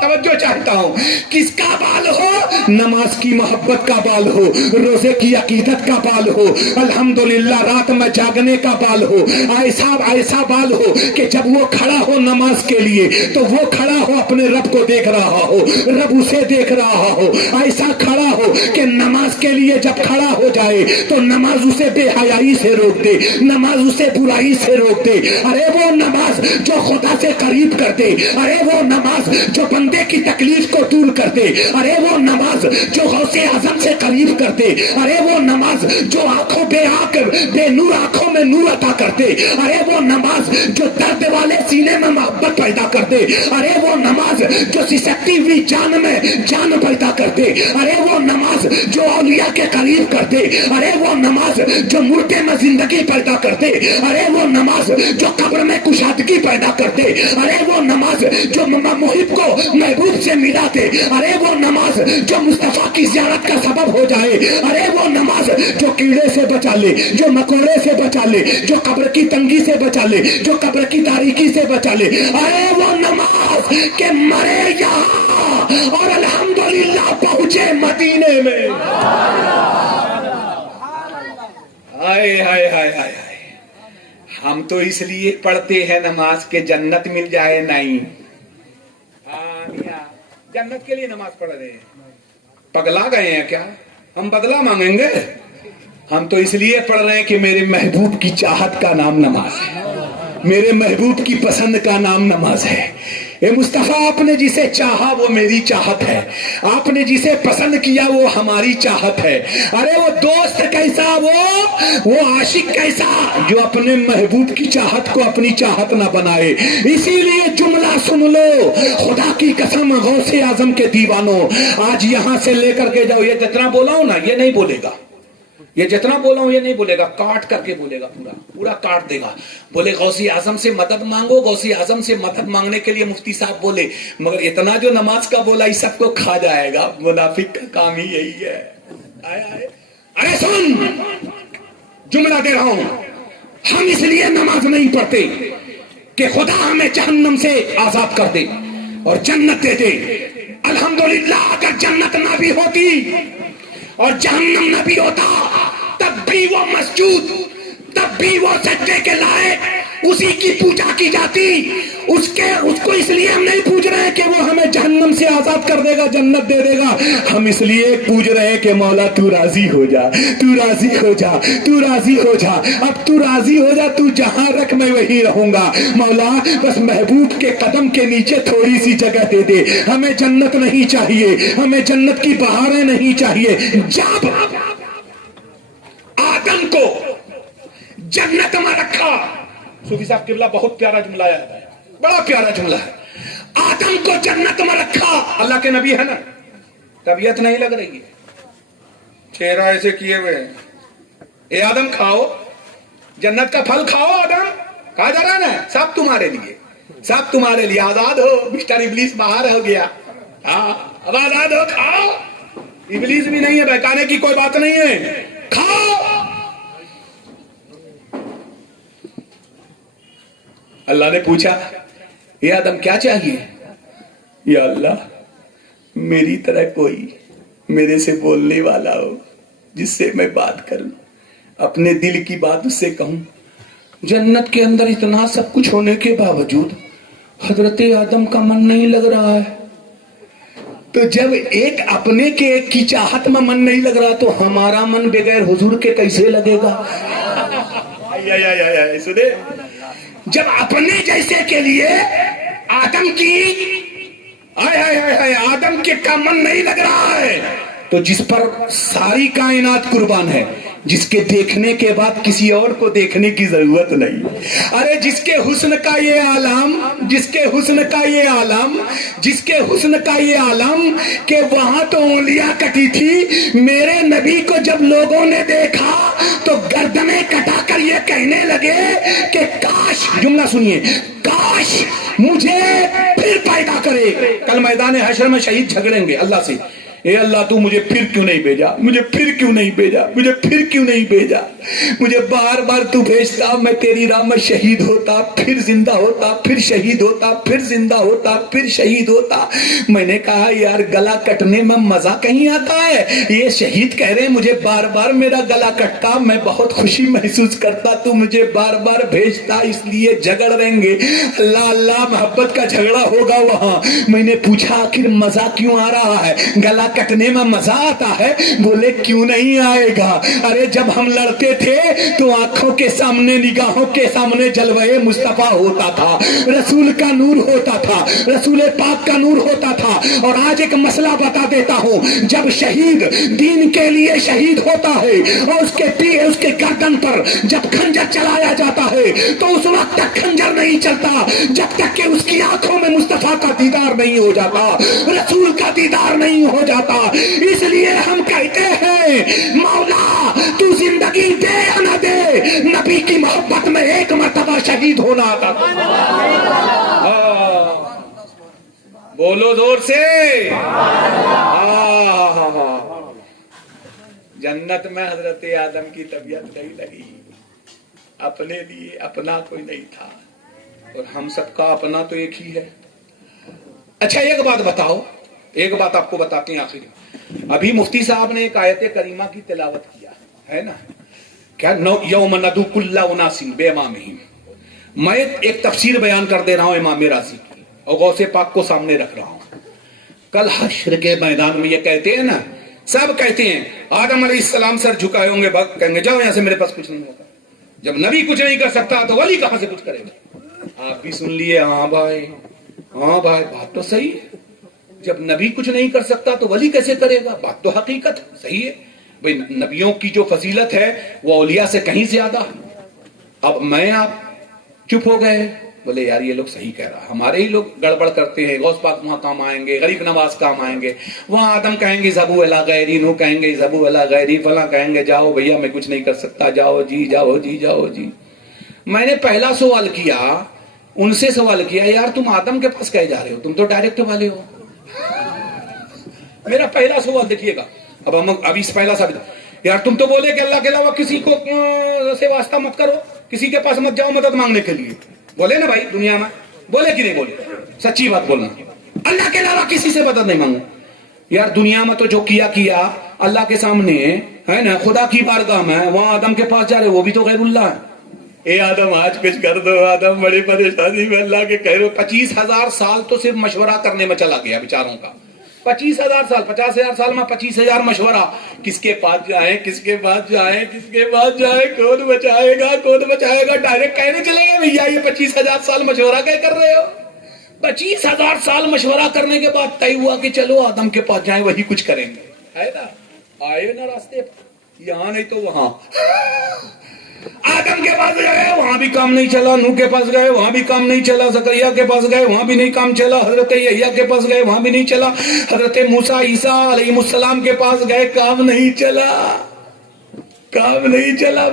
توجہ چاہتا ہوں, کس کا بال ہو؟ نماز کی محبت کا بال ہو, روزے کی عقیدت کا بال ہو, الحمدللہ رات میں جاگنے کا بال ہو. ایسا بال ہو کہ جب وہ کھڑا ہو نماز کے لیے تو وہ کھڑا ہو اپنے رب کو دیکھ رہا ہو, رب اسے دیکھ رہا ہو. ایسا کھڑا ہو کہ نماز کے لیے جب کھڑا ہو جائے تو نماز اسے بے حیائی سے روک دے, نماز اسے برائی سے روک دے. ارے وہ نماز جو خدا سے قریب کر دے, ارے وہ نماز جو بندے کی تکلیف کو دور کر دے, ارے وہ نماز جو غوث اعظم سے قریب کر دے, ارے وہ نماز جو آنکھوں بے نور آنکھوں میں نور عطا کر دے, ارے وہ نماز جو درد والے سینے میں محبت پیدا کر دے, ارے وہ نماز جو سسکتی ہوئی جان میں جان پیدا کر دے, ارے وہ نماز جو اولیاء کے قریب کر دے, ارے وہ نماز جو مردے میں زندگی پیدا کر دے, ارے وہ نماز جو قبر میں کشادگی پیدا کر دے, ارے وہ نماز جو محب کو محبوب سے ملا دے, ارے وہ نماز جو مصطفیٰ کی زیارت کا سبب ہو جائے, ارے وہ نماز جو کیڑے سے بچا لے, جو مکوڑے سے بچا لے, جو قبر کی تنگی سے بچا لے, جو قبر کی تاریکی سے بچا لے, ارے وہ نماز کہ مرے یہاں اور الحمدللہ پہنچے مدینے میں. ہائے ہائے ہائے ہائے. ہم تو اس لیے پڑھتے ہیں نماز کے جنت مل جائے. نہیں, جنت کے لیے نماز پڑھ رہے ہیں. پگلا گئے ہیں کیا؟ ہم بدلہ مانگیں گے؟ ہم تو اس لیے پڑھ رہے ہیں کہ میرے محبوب کی چاہت کا نام نماز ہے, میرے محبوب کی پسند کا نام نماز ہے. اے مصطفیٰ, آپ نے جسے چاہا وہ میری چاہت ہے, آپ نے جسے پسند کیا وہ ہماری چاہت ہے. ارے وہ دوست کیسا, وہ عاشق کیسا جو اپنے محبوب کی چاہت کو اپنی چاہت نہ بنائے. اسی لیے جملہ سن لو, خدا کی قسم غوث اعظم کے دیوانوں, آج یہاں سے لے کر کے جاؤ, یہ جتنا بولا ہوں نا یہ نہیں بولے گا, یہ جتنا بولا ہوں یہ نہیں بولے گا, کاٹ کر کے بولے گا, پورا پورا کاٹ دے گا. بولے غوثی اعظم سے مدد مانگو, غوثی اعظم سے مدد مانگنے کے لیے مفتی صاحب بولے, مگر اتنا جو نماز کا بولا یہ سب کو کھا جائے گا. منافق کا کام ہی یہی ہے. ارے سن, جملہ دے رہا ہوں, ہم اس لیے نماز نہیں پڑھتے کہ خدا ہمیں جہنم سے آزاد کر دے اور جنت دے دے. الحمدللہ اگر جنت نہ بھی ہوتی اور جہنم نہ بھی ہوتا تب بھی وہ مسجود, تب بھی وہ سجدے کے لائق, اسی کی پوجا کی جاتی. اس کو اس لیے ہم نہیں پوچھ رہے کہ وہ ہمیں جہنم سے آزاد کر دے گا, جنت دے دے گا. ہم اس لیے پوچھ رہے ہیں کہ مولا تو راضی ہو جا, تو راضی ہو جا, تو راضی ہو جا. اب تو راضی ہو جا, تو جہاں رکھ میں وہی رہوں گا. مولا بس محبوب کے قدم کے نیچے تھوڑی سی جگہ دے دے. ہمیں جنت نہیں چاہیے, ہمیں جنت کی بہاریں نہیں چاہیے. جب آدم کو جنت میں رکھا, صوفی صاحب قبلہ بہت پیارا جملہ ہے, بڑا پیارا جملہ ہے. آدم کو جنت میں رکھا, اللہ کے نبی ہے نا, طبیعت نہیں لگ رہی ہے, چہرہ ایسے کیے ہوئے ہیں. اے آدم کھاؤ, جنت کا پھل کھاؤ. آدم کہا جا رہا ہے نا, سب تمہارے لیے, سب تمہارے لیے. آزاد ہو, مسٹر ابلیس باہر ہو گیا. ہاں اب آزاد ہو, کھاؤ. ابلیس بھی نہیں ہے, بہکانے کی کوئی بات نہیں ہے, کھاؤ. اللہ نے پوچھا, یا آدم کیا چاہیے؟ یا اللہ میری طرح کوئی میرے سے بولنے والا ہو جس سے میں بات کروں, اپنے دل کی بات اس سے کہوں. جنت کے اندر اتنا سب کچھ ہونے کے باوجود حضرت آدم کا من نہیں لگ رہا ہے. تو جب ایک اپنے کے ایک کی چاہت میں من نہیں لگ رہا تو ہمارا من بغیر حضور کے کیسے لگے گا؟ سنے, جب اپنے جیسے کے لیے آدم کے کا من نہیں لگ رہا ہے تو جس پر ساری کائنات قربان ہے, جس کے دیکھنے کے بعد کسی اور کو دیکھنے کی ضرورت نہیں. ارے جس کے حسن کا یہ عالم, جس کے حسن کا یہ عالم, جس کے حسن کا یہ عالم کہ وہاں تو انگلیاں کٹی تھی, میرے نبی کو جب لوگوں نے دیکھا تو گردنیں کٹا کر یہ کہنے لگے کہ کاش, جملہ سنیے, کاش مجھے پھر پیدا کرے. کل میدان حشر میں شہید جھگڑیں گے اللہ سے, اے اللہ تو مجھے پھر کیوں نہیں بھیجا, مجھے پھر کیوں نہیں بھیجا, مجھے پھر کیوں نہیں بھیجا, مجھے بار بار تو بھیجتا, میں تیری راہ میں شہید ہوتا, پھر زندہ ہوتا, پھر شہید ہوتا, پھر زندہ ہوتا, پھر شہید ہوتا. میں نے کہا یار گلا کٹنے میں مزہ کہیں آتا ہے, یہ شہید کہہ رہے ہیں مجھے بار بار میرا گلا کٹتا, میں بہت خوشی محسوس کرتا, تو مجھے بار بار بھیجتا, اس لیے جھگڑ رہیں گے. اللہ اللہ محبت کا جھگڑا ہوگا وہاں. میں نے پوچھا آخر مزہ کیوں آ رہا ہے, گلا کٹنے میں مزہ آتا ہے؟ بولے کیوں نہیں آئے گا, ارے جب ہم لڑتے تھے تو آنکھوں کے سامنے, نگاہوں کے سامنے جلوے مصطفیٰ ہوتا تھا, رسول کا نور ہوتا تھا, رسول پاک کا نور ہوتا تھا. اور آج ایک مسئلہ بتا دیتا ہوں, جب شہید دین کے لیے شہید ہوتا ہے اور اس کے گردن پر جب خنجر چلایا جاتا ہے تو اس وقت تک خنجر نہیں چلتا جب تک کہ اس کی آنکھوں میں مصطفیٰ کا دیدار نہیں ہو جاتا, رسول کا دیدار نہیں ہو جاتا. اس لیے ہم کہتے ہیں مولا تو زندگی دے یا نہ دے, نبی کی محبت میں ایک مرتبہ شہید ہونا آتا. بولو زور سے, جنت میں حضرت آدم کی طبیعت نہیں لگی, اپنے لیے اپنا کوئی نہیں تھا, اور ہم سب کا اپنا تو ایک ہی ہے. اچھا ایک بات بتاؤ, ایک بات آپ کو بتاتے ہیں آخر. ابھی مفتی صاحب نے ایک آیت کریمہ کی تلاوت کیا ہے نا, کیا یوم ندعو کل اناس بامامہم. میں ایک تفسیر بیان کر دے رہا ہوں امام راضی کی, اور غوث پاک کو سامنے رکھ رہا ہوں. کل حشر کے میدان میں یہ کہتے ہیں نا, سب کہتے ہیں آدم علیہ السلام سر جھکائے ہوں گے, کہیں گے جاؤ یہاں سے, میرے پاس کچھ نہیں ہوگا. جب نبی کچھ نہیں کر سکتا تو ولی کہاں سے کچھ کرے گا؟ آپ بھی سن لیے, ہاں بھائی بات تو صحیح ہے. جب نبی کچھ نہیں کر سکتا تو ولی کیسے کرے گا؟ بات تو حقیقت ہے, صحیح ہے بھئی. نبیوں کی جو فضیلت ہے وہ اولیاء سے کہیں زیادہ ہے. اب میں آپ چپ ہو گئے, بولے یار یہ لوگ صحیح کہہ رہا ہے, ہمارے ہی لوگ گڑبڑ کرتے ہیں, غوث پاک وہاں کام آئیں گے, غریب نواز کام آئیں گے, وہاں آدم کہیں گے زبو الا غیری, نو کہیں گے زبو الا غیری, فلاں کہیں گے جاؤ بھیا میں کچھ نہیں کر سکتا, جاؤ جی جاؤ جی جاؤ جی. میں نے پہلا سوال کیا, ان سے سوال کیا یار تم آدم کے پاس کہے جا رہے ہو, تم تو ڈائریکٹ والے ہو. میرا پہلا سوال دیکھیے گا, اب ہم ابھی پہلا ثابت, یار تم تو بولے کہ اللہ کے علاوہ کسی کو سے واسطہ مت کرو, کسی کے پاس مت جاؤ مدد مانگنے کے لیے, بولے نا بھائی دنیا میں, بولے کہ نہیں بولے, سچی بات بولنا, اللہ کے علاوہ کسی سے مدد نہیں مانگو. یار دنیا میں تو جو کیا اللہ کے سامنے ہے نا, خدا کی بارگاہ میں, وہاں آدم کے پاس جا رہے وہ بھی تو غیر اللہ ہے. اے آدم آج کچھ کر دو, آدم بڑی پریشانی میں اللہ کے کہہ رہے. 25,000 سال تو صرف مشورہ کرنے میں چلا گیا بیچاروں کا, 25,000 سال, 50,000 سال میں 25,000 مشورہ, کس کے پاس جائیں کس کے پاس جائیں کس کے پاس جائیں, کون بچائے گا کون بچائے گا. ڈائریکٹ کہنے چلے گئے بھیا یہ 25,000 سال مشورہ کیا کر رہے ہو. 25,000 سال مشورہ کرنے کے بعد طے ہوا کہ چلو آدم کے پاس جائیں, وہی کچھ کریں گے. ہے نا, آئے نا راستے یہاں نہیں تو وہاں. آدم کے پاس گئے وہاں بھی کام نہیں چلا, نوح کے پاس گئے وہاں بھی کام نہیں چلا, زکریا کے پاس گئے وہاں بھی نہیں کام چلا, حضرت یحییٰ کے پاس گئے وہاں بھی نہیں چلا, حضرت موسیٰ عیسیٰ علیہ السلام کے پاس گئے کام نہیں چلا.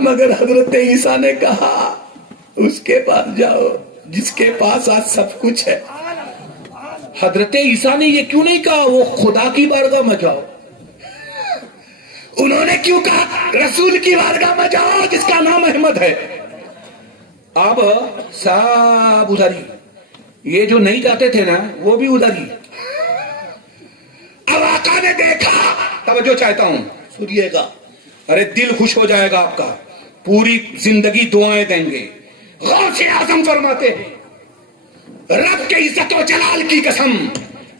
مگر حضرت عیسیٰ نے کہا اس کے پاس جاؤ جس کے پاس آج سب کچھ ہے. حضرت عیسیٰ نے یہ کیوں نہیں کہا وہ خدا کی بارگاہ میں جاؤ, انہوں نے کیوں کہا رسول کی بارگاہ میں جاؤ جس کا نام احمد ہے. اب سب ادھر ہی, یہ جو نہیں جاتے تھے نا وہ بھی ادھر ہی. اب آقا نے دیکھا, توجہ چاہتا ہوں سنیے گا, ارے دل خوش ہو جائے گا آپ کا, پوری زندگی دعائیں دیں گے. غوث اعظم فرماتے ہیں رب کے عزت و جلال کی قسم,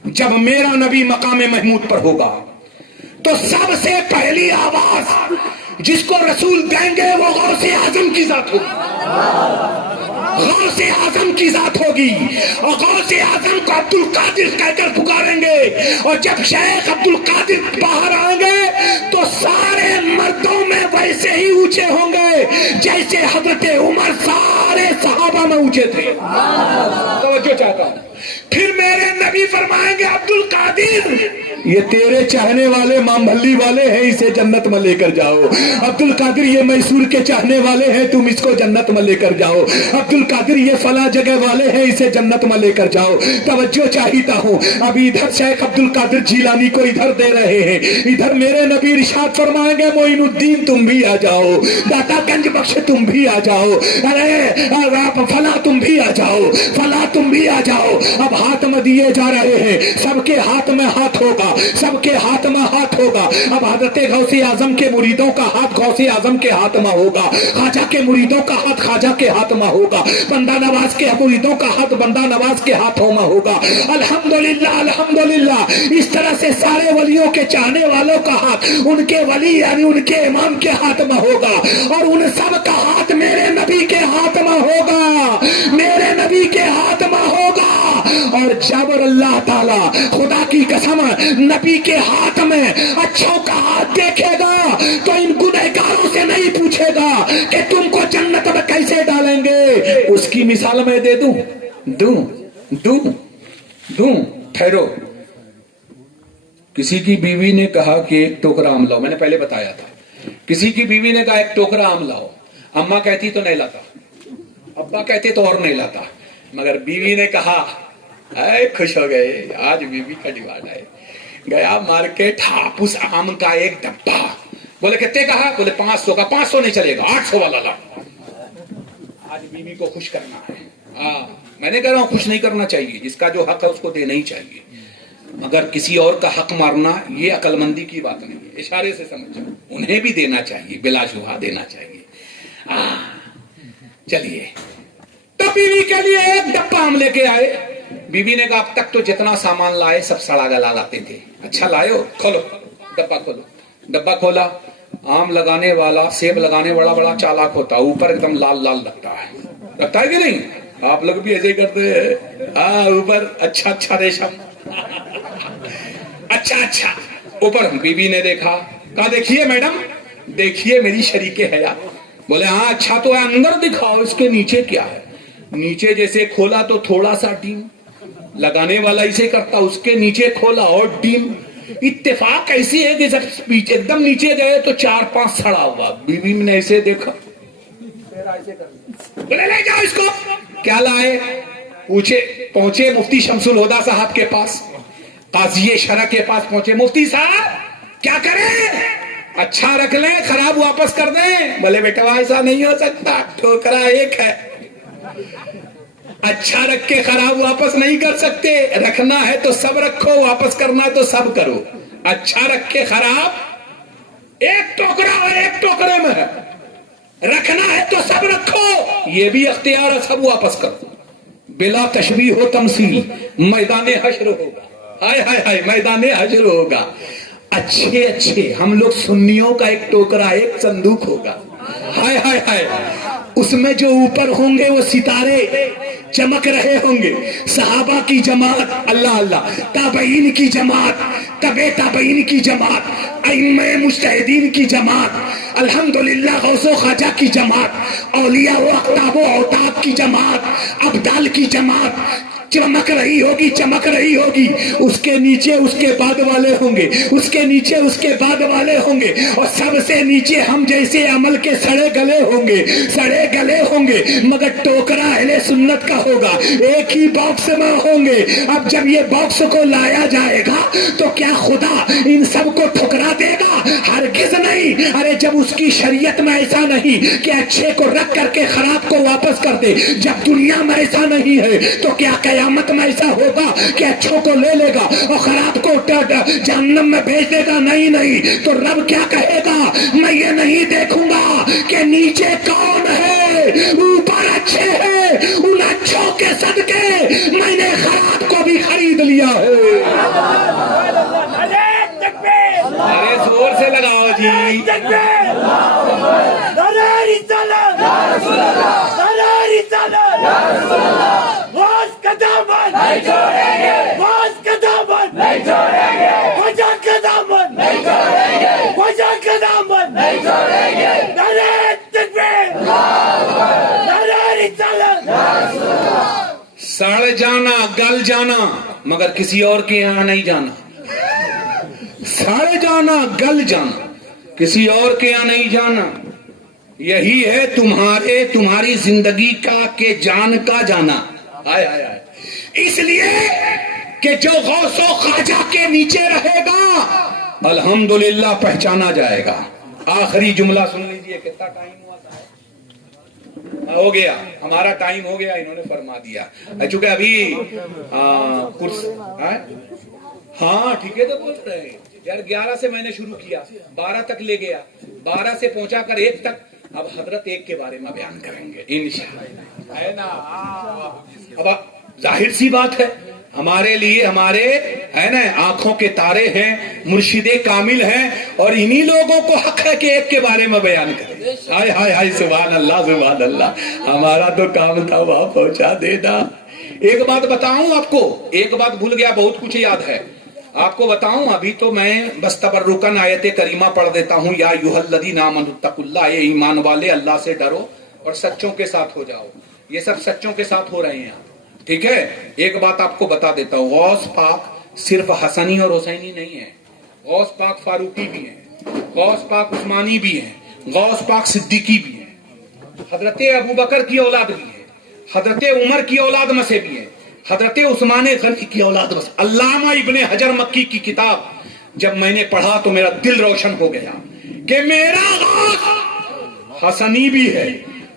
جب میرا نبی مقام محمود پر ہوگا تو سب سے پہلی آواز جس کو رسول دیں گے وہ غوث اعظم کی ذات ہوگی. غوث اعظم کی ذات ہوگی, اور غوث اعظم کو عبد القادر کہہ کر پکاریں گے. اور جب شیخ عبد القادر باہر آئیں گے تو سارے مردوں میں ویسے ہی اونچے ہوں گے جیسے حضرت عمر سارے صحابہ میں اونچے تھے. توجہ چاہتا ہوں. پھر میرے نبی فرمائیں گے عبد القادر یہ تیرے چاہنے والے مامبھلی والے ہیں, اسے جنت میں لے کر جاؤ. عبد القادر یہ میسور کے چاہنے والے ہیں, تم اس کو جنت میں لے کر جاؤ. عبد القادر یہ فلاں جگہ والے ہیں, اسے جنت میں لے کر جاؤ. توجہ چاہیتا ہوں, ابھی ادھر شیخ عبد القادر جیلانی کو ادھر دے رہے ہیں, ادھر میرے نبی ارشاد فرمائیں گے معین الدین تم بھی آ جاؤ, داتا گنج بخش تم بھی آ جاؤ, ارے فلاں تم بھی آ جاؤ, فلاں تم بھی آ جاؤ. اب ہاتھ میں دیے جا رہے ہیں, سب کے ہاتھ میں ہاتھ ہوگا, سب کے ہاتھ میں ہاتھ ہوگا. اب حضرت غوث اعظم کے مریدوں کا ہاتھ غوث اعظم کے ہاتھ میں ہوگا, خواجہ کے مریدوں کا ہاتھ خواجہ کے ہاتھ میں ہوگا, بندہ نواز کے مریدوں کا ہاتھ بندہ نواز کے ہاتھوں میں ہوگا. الحمدللہ الحمدللہ. اس طرح سے سارے ولیوں کے چاہنے والوں کا ہاتھ ان کے ولی یعنی ان کے امام کے ہاتھ میں ہوگا, اور ان سب کا ہاتھ میرے نبی کے ہاتھ میں ہوگا, میرے نبی کے ہاتھ میں ہوگا. اور جب اللہ تعالیٰ خدا کی قسم نبی کے ہاتھ میں اچھوں کا ہاتھ دیکھے گا تو ان گنہگاروں سے نہیں پوچھے گا کہ تم کو جنت میں کیسے ڈالیں گے. اس کی مثال میں دے دوں. ٹھہرو. کسی کی بیوی نے کہا کہ ایک ٹوکرا آم لاؤ, میں نے پہلے بتایا تھا, کسی کی بیوی نے کہا ایک ٹوکرا آم لاؤ, اماں کہتی تو نہیں لاتا, ابا کہتے تو اور نہیں لاتا, مگر بیوی نے کہا اے خوش ہو گئے, آج بیوی کا ڈیمانڈ ہے. گیا مارکیٹ, ہاپس آم کا ایک ڈبہ, بولے کتنے کہا, بولے 500 کا. 500 نہیں چلے گا, 800 والا لا. آج بیوی کو خوش کرنا ہے. میں نے کہہ رہا ہوں خوش نہیں کرنا چاہیے, جس کا جو حق ہے اس کو دینا ہی چاہیے, مگر کسی اور کا حق مارنا یہ عقل مندی کی بات نہیں ہے. اشارے سے سمجھو, انہیں بھی دینا چاہیے, بلا شبہ دینا چاہیے. چلیے, تو بیوی کے لیے ایک ڈبہ آم لے کے آئے. بیوی نے کہا اب تک تو جتنا سامان لائے سب سڑا گلا لاتے تھے, اچھا لائے ہو, کھولو ڈبہ کھولو. ڈبہ کھولا, آم لگانے والا سیب لگانے والا بڑا چالاک ہوتا ہے, اوپر ایک دم لال لال لگتا ہے کہ نہیں, آپ لوگ بھی ایسے ہی کرتے ہیں. اوپر اچھا ریشم, اچھا اوپر. بیوی نے دیکھا, کہا دیکھیے میڈم, دیکھیے میری شریک حیات. بولے ہاں اچھا تو ہے, اندر دکھاؤ اس کے نیچے کیا ہے. نیچے جیسے کھولا تو تھوڑا سا ڈیم، لگانے والا اسے کرتا، اس کے نیچے کھولا اور ڈیم. اتفاق ایسی ہے کہ جب ایک دم نیچے گئے تو 4-5 سڑا ہوا. بیوی نے ایسے دیکھا، بولے لے جاؤ اس کو. کیا لائے؟ پہنچے مفتی شمس الہدیٰ صاحب کے پاس، قاضی شرع کے پاس پہنچے. مفتی صاحب کیا کریں؟ اچھا رکھ لیں، خراب واپس کر دیں. بولے بیٹا ایسا نہیں ہو سکتا، ٹھوکرا ایک ہے. اچھا رکھ کے خراب واپس نہیں کر سکتے. رکھنا ہے تو سب رکھو، واپس کرنا ہے تو سب کرو. اچھا رکھ کے خراب ایک ٹوکرا اور ایک ٹوکرے میں ہے. رکھنا ہے تو سب رکھو، یہ بھی اختیار ہے، سب واپس کرو. بلا تشبیہ و تمثیل میدان حشر ہوگا. ہائے ہائے ہائے، میدان حشر ہوگا. اچھے ہم لوگ سنیوں کا ایک ٹوکرا، ایک صندوق ہوگا. ہائے ہائے ہائے، اس میں جو اوپر ہوں گے وہ ستارے چمک رہے ہوں گے. صحابہ کی جماعت، اللہ اللہ، تابعین کی جماعت، تبع تابعین کی جماعت، ائمہ مجتہدین کی جماعت، الحمدللہ غوث و خواجہ کی جماعت، اولیاء و اقطاب و اوتاد کی جماعت، ابدال کی جماعت چمک رہی ہوگی، چمک رہی ہوگی. اس کے نیچے اس کے بعد والے ہوں گے، اس کے نیچے اس کے بعد والے ہوں گے، اور سب سے نیچے ہم جیسے عمل کے سڑے گلے ہوں گے، سڑے گلے ہوں گے. مگر ٹوکرا اہل سنت کا ہوگا، ایک ہی باکس میں ہوں گے. اب جب یہ باکس کو لایا جائے گا تو کیا خدا ان سب کو ٹھکرا دے گا؟ ہرگز نہیں. ارے جب اس کی شریعت میں ایسا نہیں کہ اچھے کو رکھ کر کے خراب کو واپس کر دے، جب دنیا میں ایسا نہیں ہے تو کیا قیامت میں ایسا ہوگا کہ اچھوں کو لے لے گا اور خراب کو جہنم میں بھیج دے گا؟ نہیں نہیں. تو رب کیا کہے گا؟ میں یہ نہیں دیکھوں گا کہ نیچے کون ہے، اوپر اچھے ہیں. ان اچھوں کے صدقے میں نے خراب کو بھی خرید لیا ہے. ارے زور سے لگاؤ جی. سڑ جانا، گل جانا، مگر کسی اور کے یہاں نہیں جانا. سڑ جانا، گل جانا، کسی اور کے یہاں نہیں جانا. یہی ہے تمہاری زندگی کا کہ جان کا جانا. آئے آئے آئے. اس لیے کہ جو غوث و خواجہ کے نیچے رہے گا الحمدللہ پہچانا جائے گا. آخری جملہ سن لیجئے. کتنا ٹائم ہوا تھا؟ ہو گیا، ہمارا ٹائم ہو گیا، انہوں نے فرما دیا. چونکہ ابھی ہاں ٹھیک ہے تو بول رہے ہیں یار. 11 سے میں نے شروع کیا، 12 تک لے گیا، 12 سے پہنچا کر 1 تک. اب حضرت 1 کے بارے میں بیان کریں گے انشاءاللہ. ہے نا؟ اب ظاہر سی بات ہے، ہمارے لیے ہمارے ہے نا آنکھوں کے تارے ہیں، مرشد کامل ہیں، اور انہی لوگوں کو حق ہے کہ 1 کے بارے میں بیان کریں. ہائے ہائے ہائے، سبحان اللہ سبحان اللہ. ہمارا تو کام تھا وہاں پہنچا دینا. ایک بات بتاؤں آپ کو، ایک بات بھول گیا، بہت کچھ یاد ہے آپ کو بتاؤں. ابھی تو میں بس تبرکن آیت کریمہ پڑھ دیتا ہوں. یا ایھا الذین آمنوا اتقوا اللہ، اے ایمان والے اللہ سے ڈرو اور سچوں کے ساتھ ہو جاؤ. یہ سب سچوں کے ساتھ ہو رہے ہیں، ٹھیک ہے. ایک بات آپ کو بتا دیتا ہوں، غوث پاک صرف حسنی اور حسینی نہیں ہے. غوث پاک فاروقی بھی ہیں، غوث پاک عثمانی بھی ہیں، غوث پاک صدیقی بھی ہیں، حضرت ابوبکر کی اولاد بھی ہے، حضرت عمر کی اولاد میں سے بھی ہے، حضرت عثمان غنی کی اولاد میں سے. علامہ ابن حجر مکی کی کتاب جب میں نے پڑھا تو میرا دل روشن ہو گیا کہ میرا غوث حسنی بھی ہے،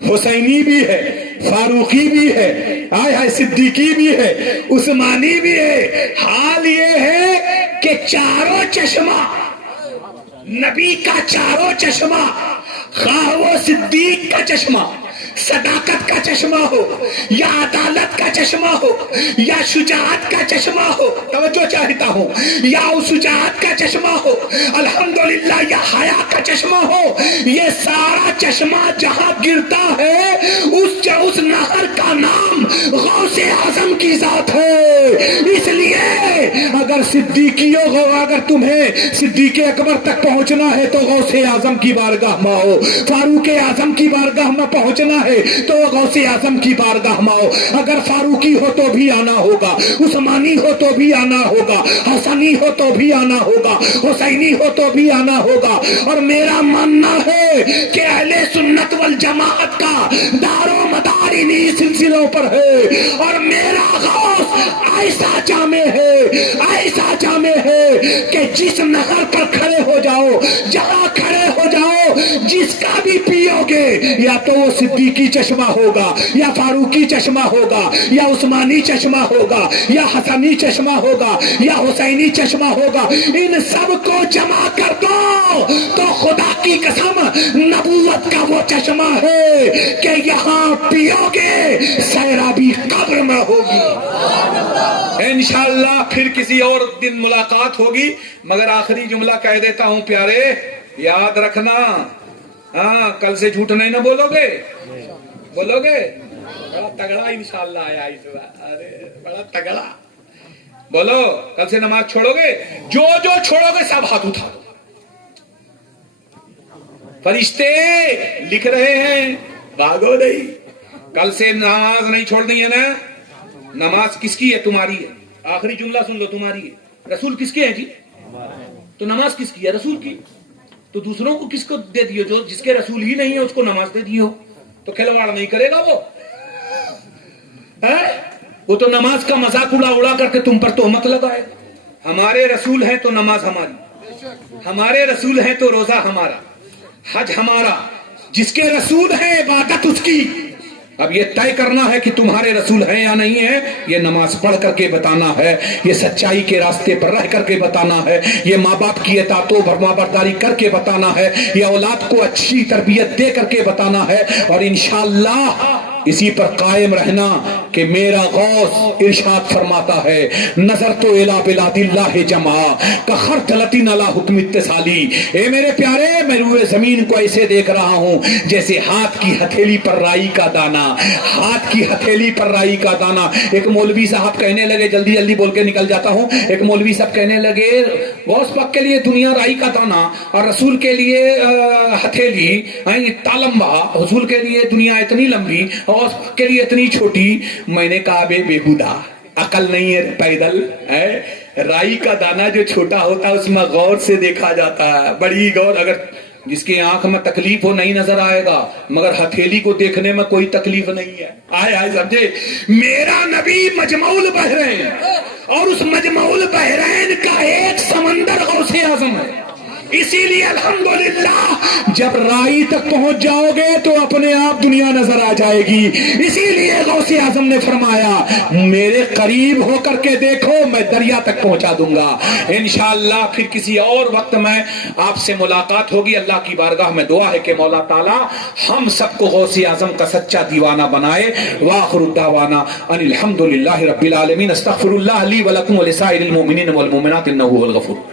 حسینی بھی ہے، فاروقی بھی ہے، آئے ہائے صدیقی بھی ہے، عثمانی بھی ہے. حال یہ ہے کہ چاروں چشمہ نبی کا، چاروں چشمہ، خواہ وہ صدیق کا چشمہ صداقت کا چشمہ ہو، یا عدالت کا چشمہ ہو، یا شجاعت کا چشمہ ہو، توجہ چاہتا ہوں، یا شجاعت کا چشمہ ہو، الحمدللہ، یا حیا کا چشمہ ہو، یہ سارا چشمہ جہاں گرتا ہے اس نہر کا نام غوث اعظم کی ذات ہے. اس لیے اگر اگر تمہیں صدیق اکبر تک پہنچنا ہے تو غوث اعظم کی بارگاہ میں آؤ، فاروق اعظم کی بارگاہ میں پہنچنا ہے تو غوث اعظم کی بارگاہ میں آؤ۔ اگر فاروقی ہو تو بھی آنا ہوگا، عثمانی ہو تو بھی آنا ہوگا، حسنی ہو تو بھی آنا ہوگا، حسینی ہو تو بھی آنا ہوگا۔ اور میرا ماننا ہے کہ اہل سنت والجماعت کا دار و مدار انہی سلسلوں پر ہے، اور میرا غوث ایسا جامع ہے، ایسا جامع ہے کہ جس نہر پر کھڑے ہو جاؤ، جہاں کھڑے ہو جاؤ، جس کا بھی پیو گے یا تو وہ صدیقی چشمہ ہوگا، یا فاروقی چشمہ ہوگا، یا عثمانی چشمہ ہوگا، یا حسنی چشمہ ہوگا، یا حسینی چشمہ ہوگا، ان سب کو جمع کر دو تو خدا کی قسم نبوت کا وہ چشمہ ہے کہ یہاں پیو گے سیرابی قبر میں ہوگی۔ انشاءاللہ پھر کسی اور دن ملاقات ہوگی، مگر آخری جملہ کہہ دیتا ہوں پیارے، یاد رکھنا، ہاں کل سے جھوٹ نہیں نہ بولو گے، بولو گے؟ بڑا تگڑا انشاءاللہ آیا اس بار، ارے بڑا تگڑا، بولو کل سے نماز چھوڑو گے؟ جو چھوڑو گے سب ہاتھ اٹھا دو، فرشتے لکھ رہے ہیں، بھاگو نہیں، کل سے نماز نہیں چھوڑنی ہے نا۔ نماز کس کی ہے؟ تمہاری ہے۔ آخری جملہ سن لو، تمہاری ہے۔ رسول کس کے ہیں جی؟ تو نماز کس کی ہے؟ رسول کی۔ تو دوسروں کو کس کو دے دیو؟ جو جس کے رسول ہی نہیں ہے اس کو نماز دے دیو، تو کھلواڑ نہیں کرے گا وہ تو نماز کا مذاق اڑا کر کے تم پر تہمت لگائے۔ ہمارے رسول ہیں تو نماز ہماری، ہمارے رسول ہیں تو روزہ ہمارا، حج ہمارا، جس کے رسول ہیں عبادت اس کی۔ اب یہ طے کرنا ہے کہ تمہارے رسول ہیں یا نہیں ہیں، یہ نماز پڑھ کر کے بتانا ہے، یہ سچائی کے راستے پر رہ کر کے بتانا ہے، یہ ماں باپ کی اطاعت و فرمانبرداری کر کے بتانا ہے، یہ اولاد کو اچھی تربیت دے کر کے بتانا ہے، اور انشاءاللہ اسی پر قائم رہنا کہ میرا غوث ارشاد فرماتا ہے، نظر تو الی بلاد اللہ جمع کخردلۃ علی حکم اتصالی۔ اے میرے پیارے، میں روئے زمین کو ایسے دیکھ رہا ہوں جیسے ہاتھ کی ہتھیلی پر رائی کا دانا، ہاتھ کی ہتھیلی پر رائی کا دانا۔ ایک مولوی صاحب کہنے لگے، جلدی جلدی بول کے نکل جاتا ہوں، ایک مولوی صاحب کہنے لگے غوث پاک کے لیے دنیا رائی کا دانا اور رسول کے لیے ہتھیلی تالمبا، حضور کے لیے دنیا اتنی لمبی اور کے لیے اتنی چھوٹی۔ میں نے کہا بے خدا، عقل نہیں ہے پیدل ہے؟ رائی کا دانا جو چھوٹا ہوتا ہے اس میں غور سے دیکھا جاتا ہے، بڑی غور۔ اگر جس کی آنکھ میں تکلیف ہو نہیں نظر آئے گا، مگر ہتھیلی کو دیکھنے میں کوئی تکلیف نہیں ہے۔ آئے سمجھے؟ میرا نبی مجمع البحرین، اور اس مجمع البحرین کا ایک سمندر غوث اعظم ہے۔ اسی لیے الحمدللہ جب رائی تک پہنچ جاؤ گے تو اپنے آپ دنیا نظر آ جائے گی۔ اسی لیے غوث اعظم نے فرمایا، میرے قریب ہو کر کے دیکھو، میں دریا تک پہنچا دوں گا۔ انشاءاللہ پھر کسی اور وقت میں آپ سے ملاقات ہوگی۔ اللہ کی بارگاہ میں دعا ہے کہ مولا تعالی ہم سب کو غوث اعظم کا سچا دیوانہ بنائے۔ وآخر الدعوانا ان الحمدللہ رب العالمین۔ استغفر اللہ لی ولکم ولسائر المؤمنین والمؤمنات انہ هو الغفور۔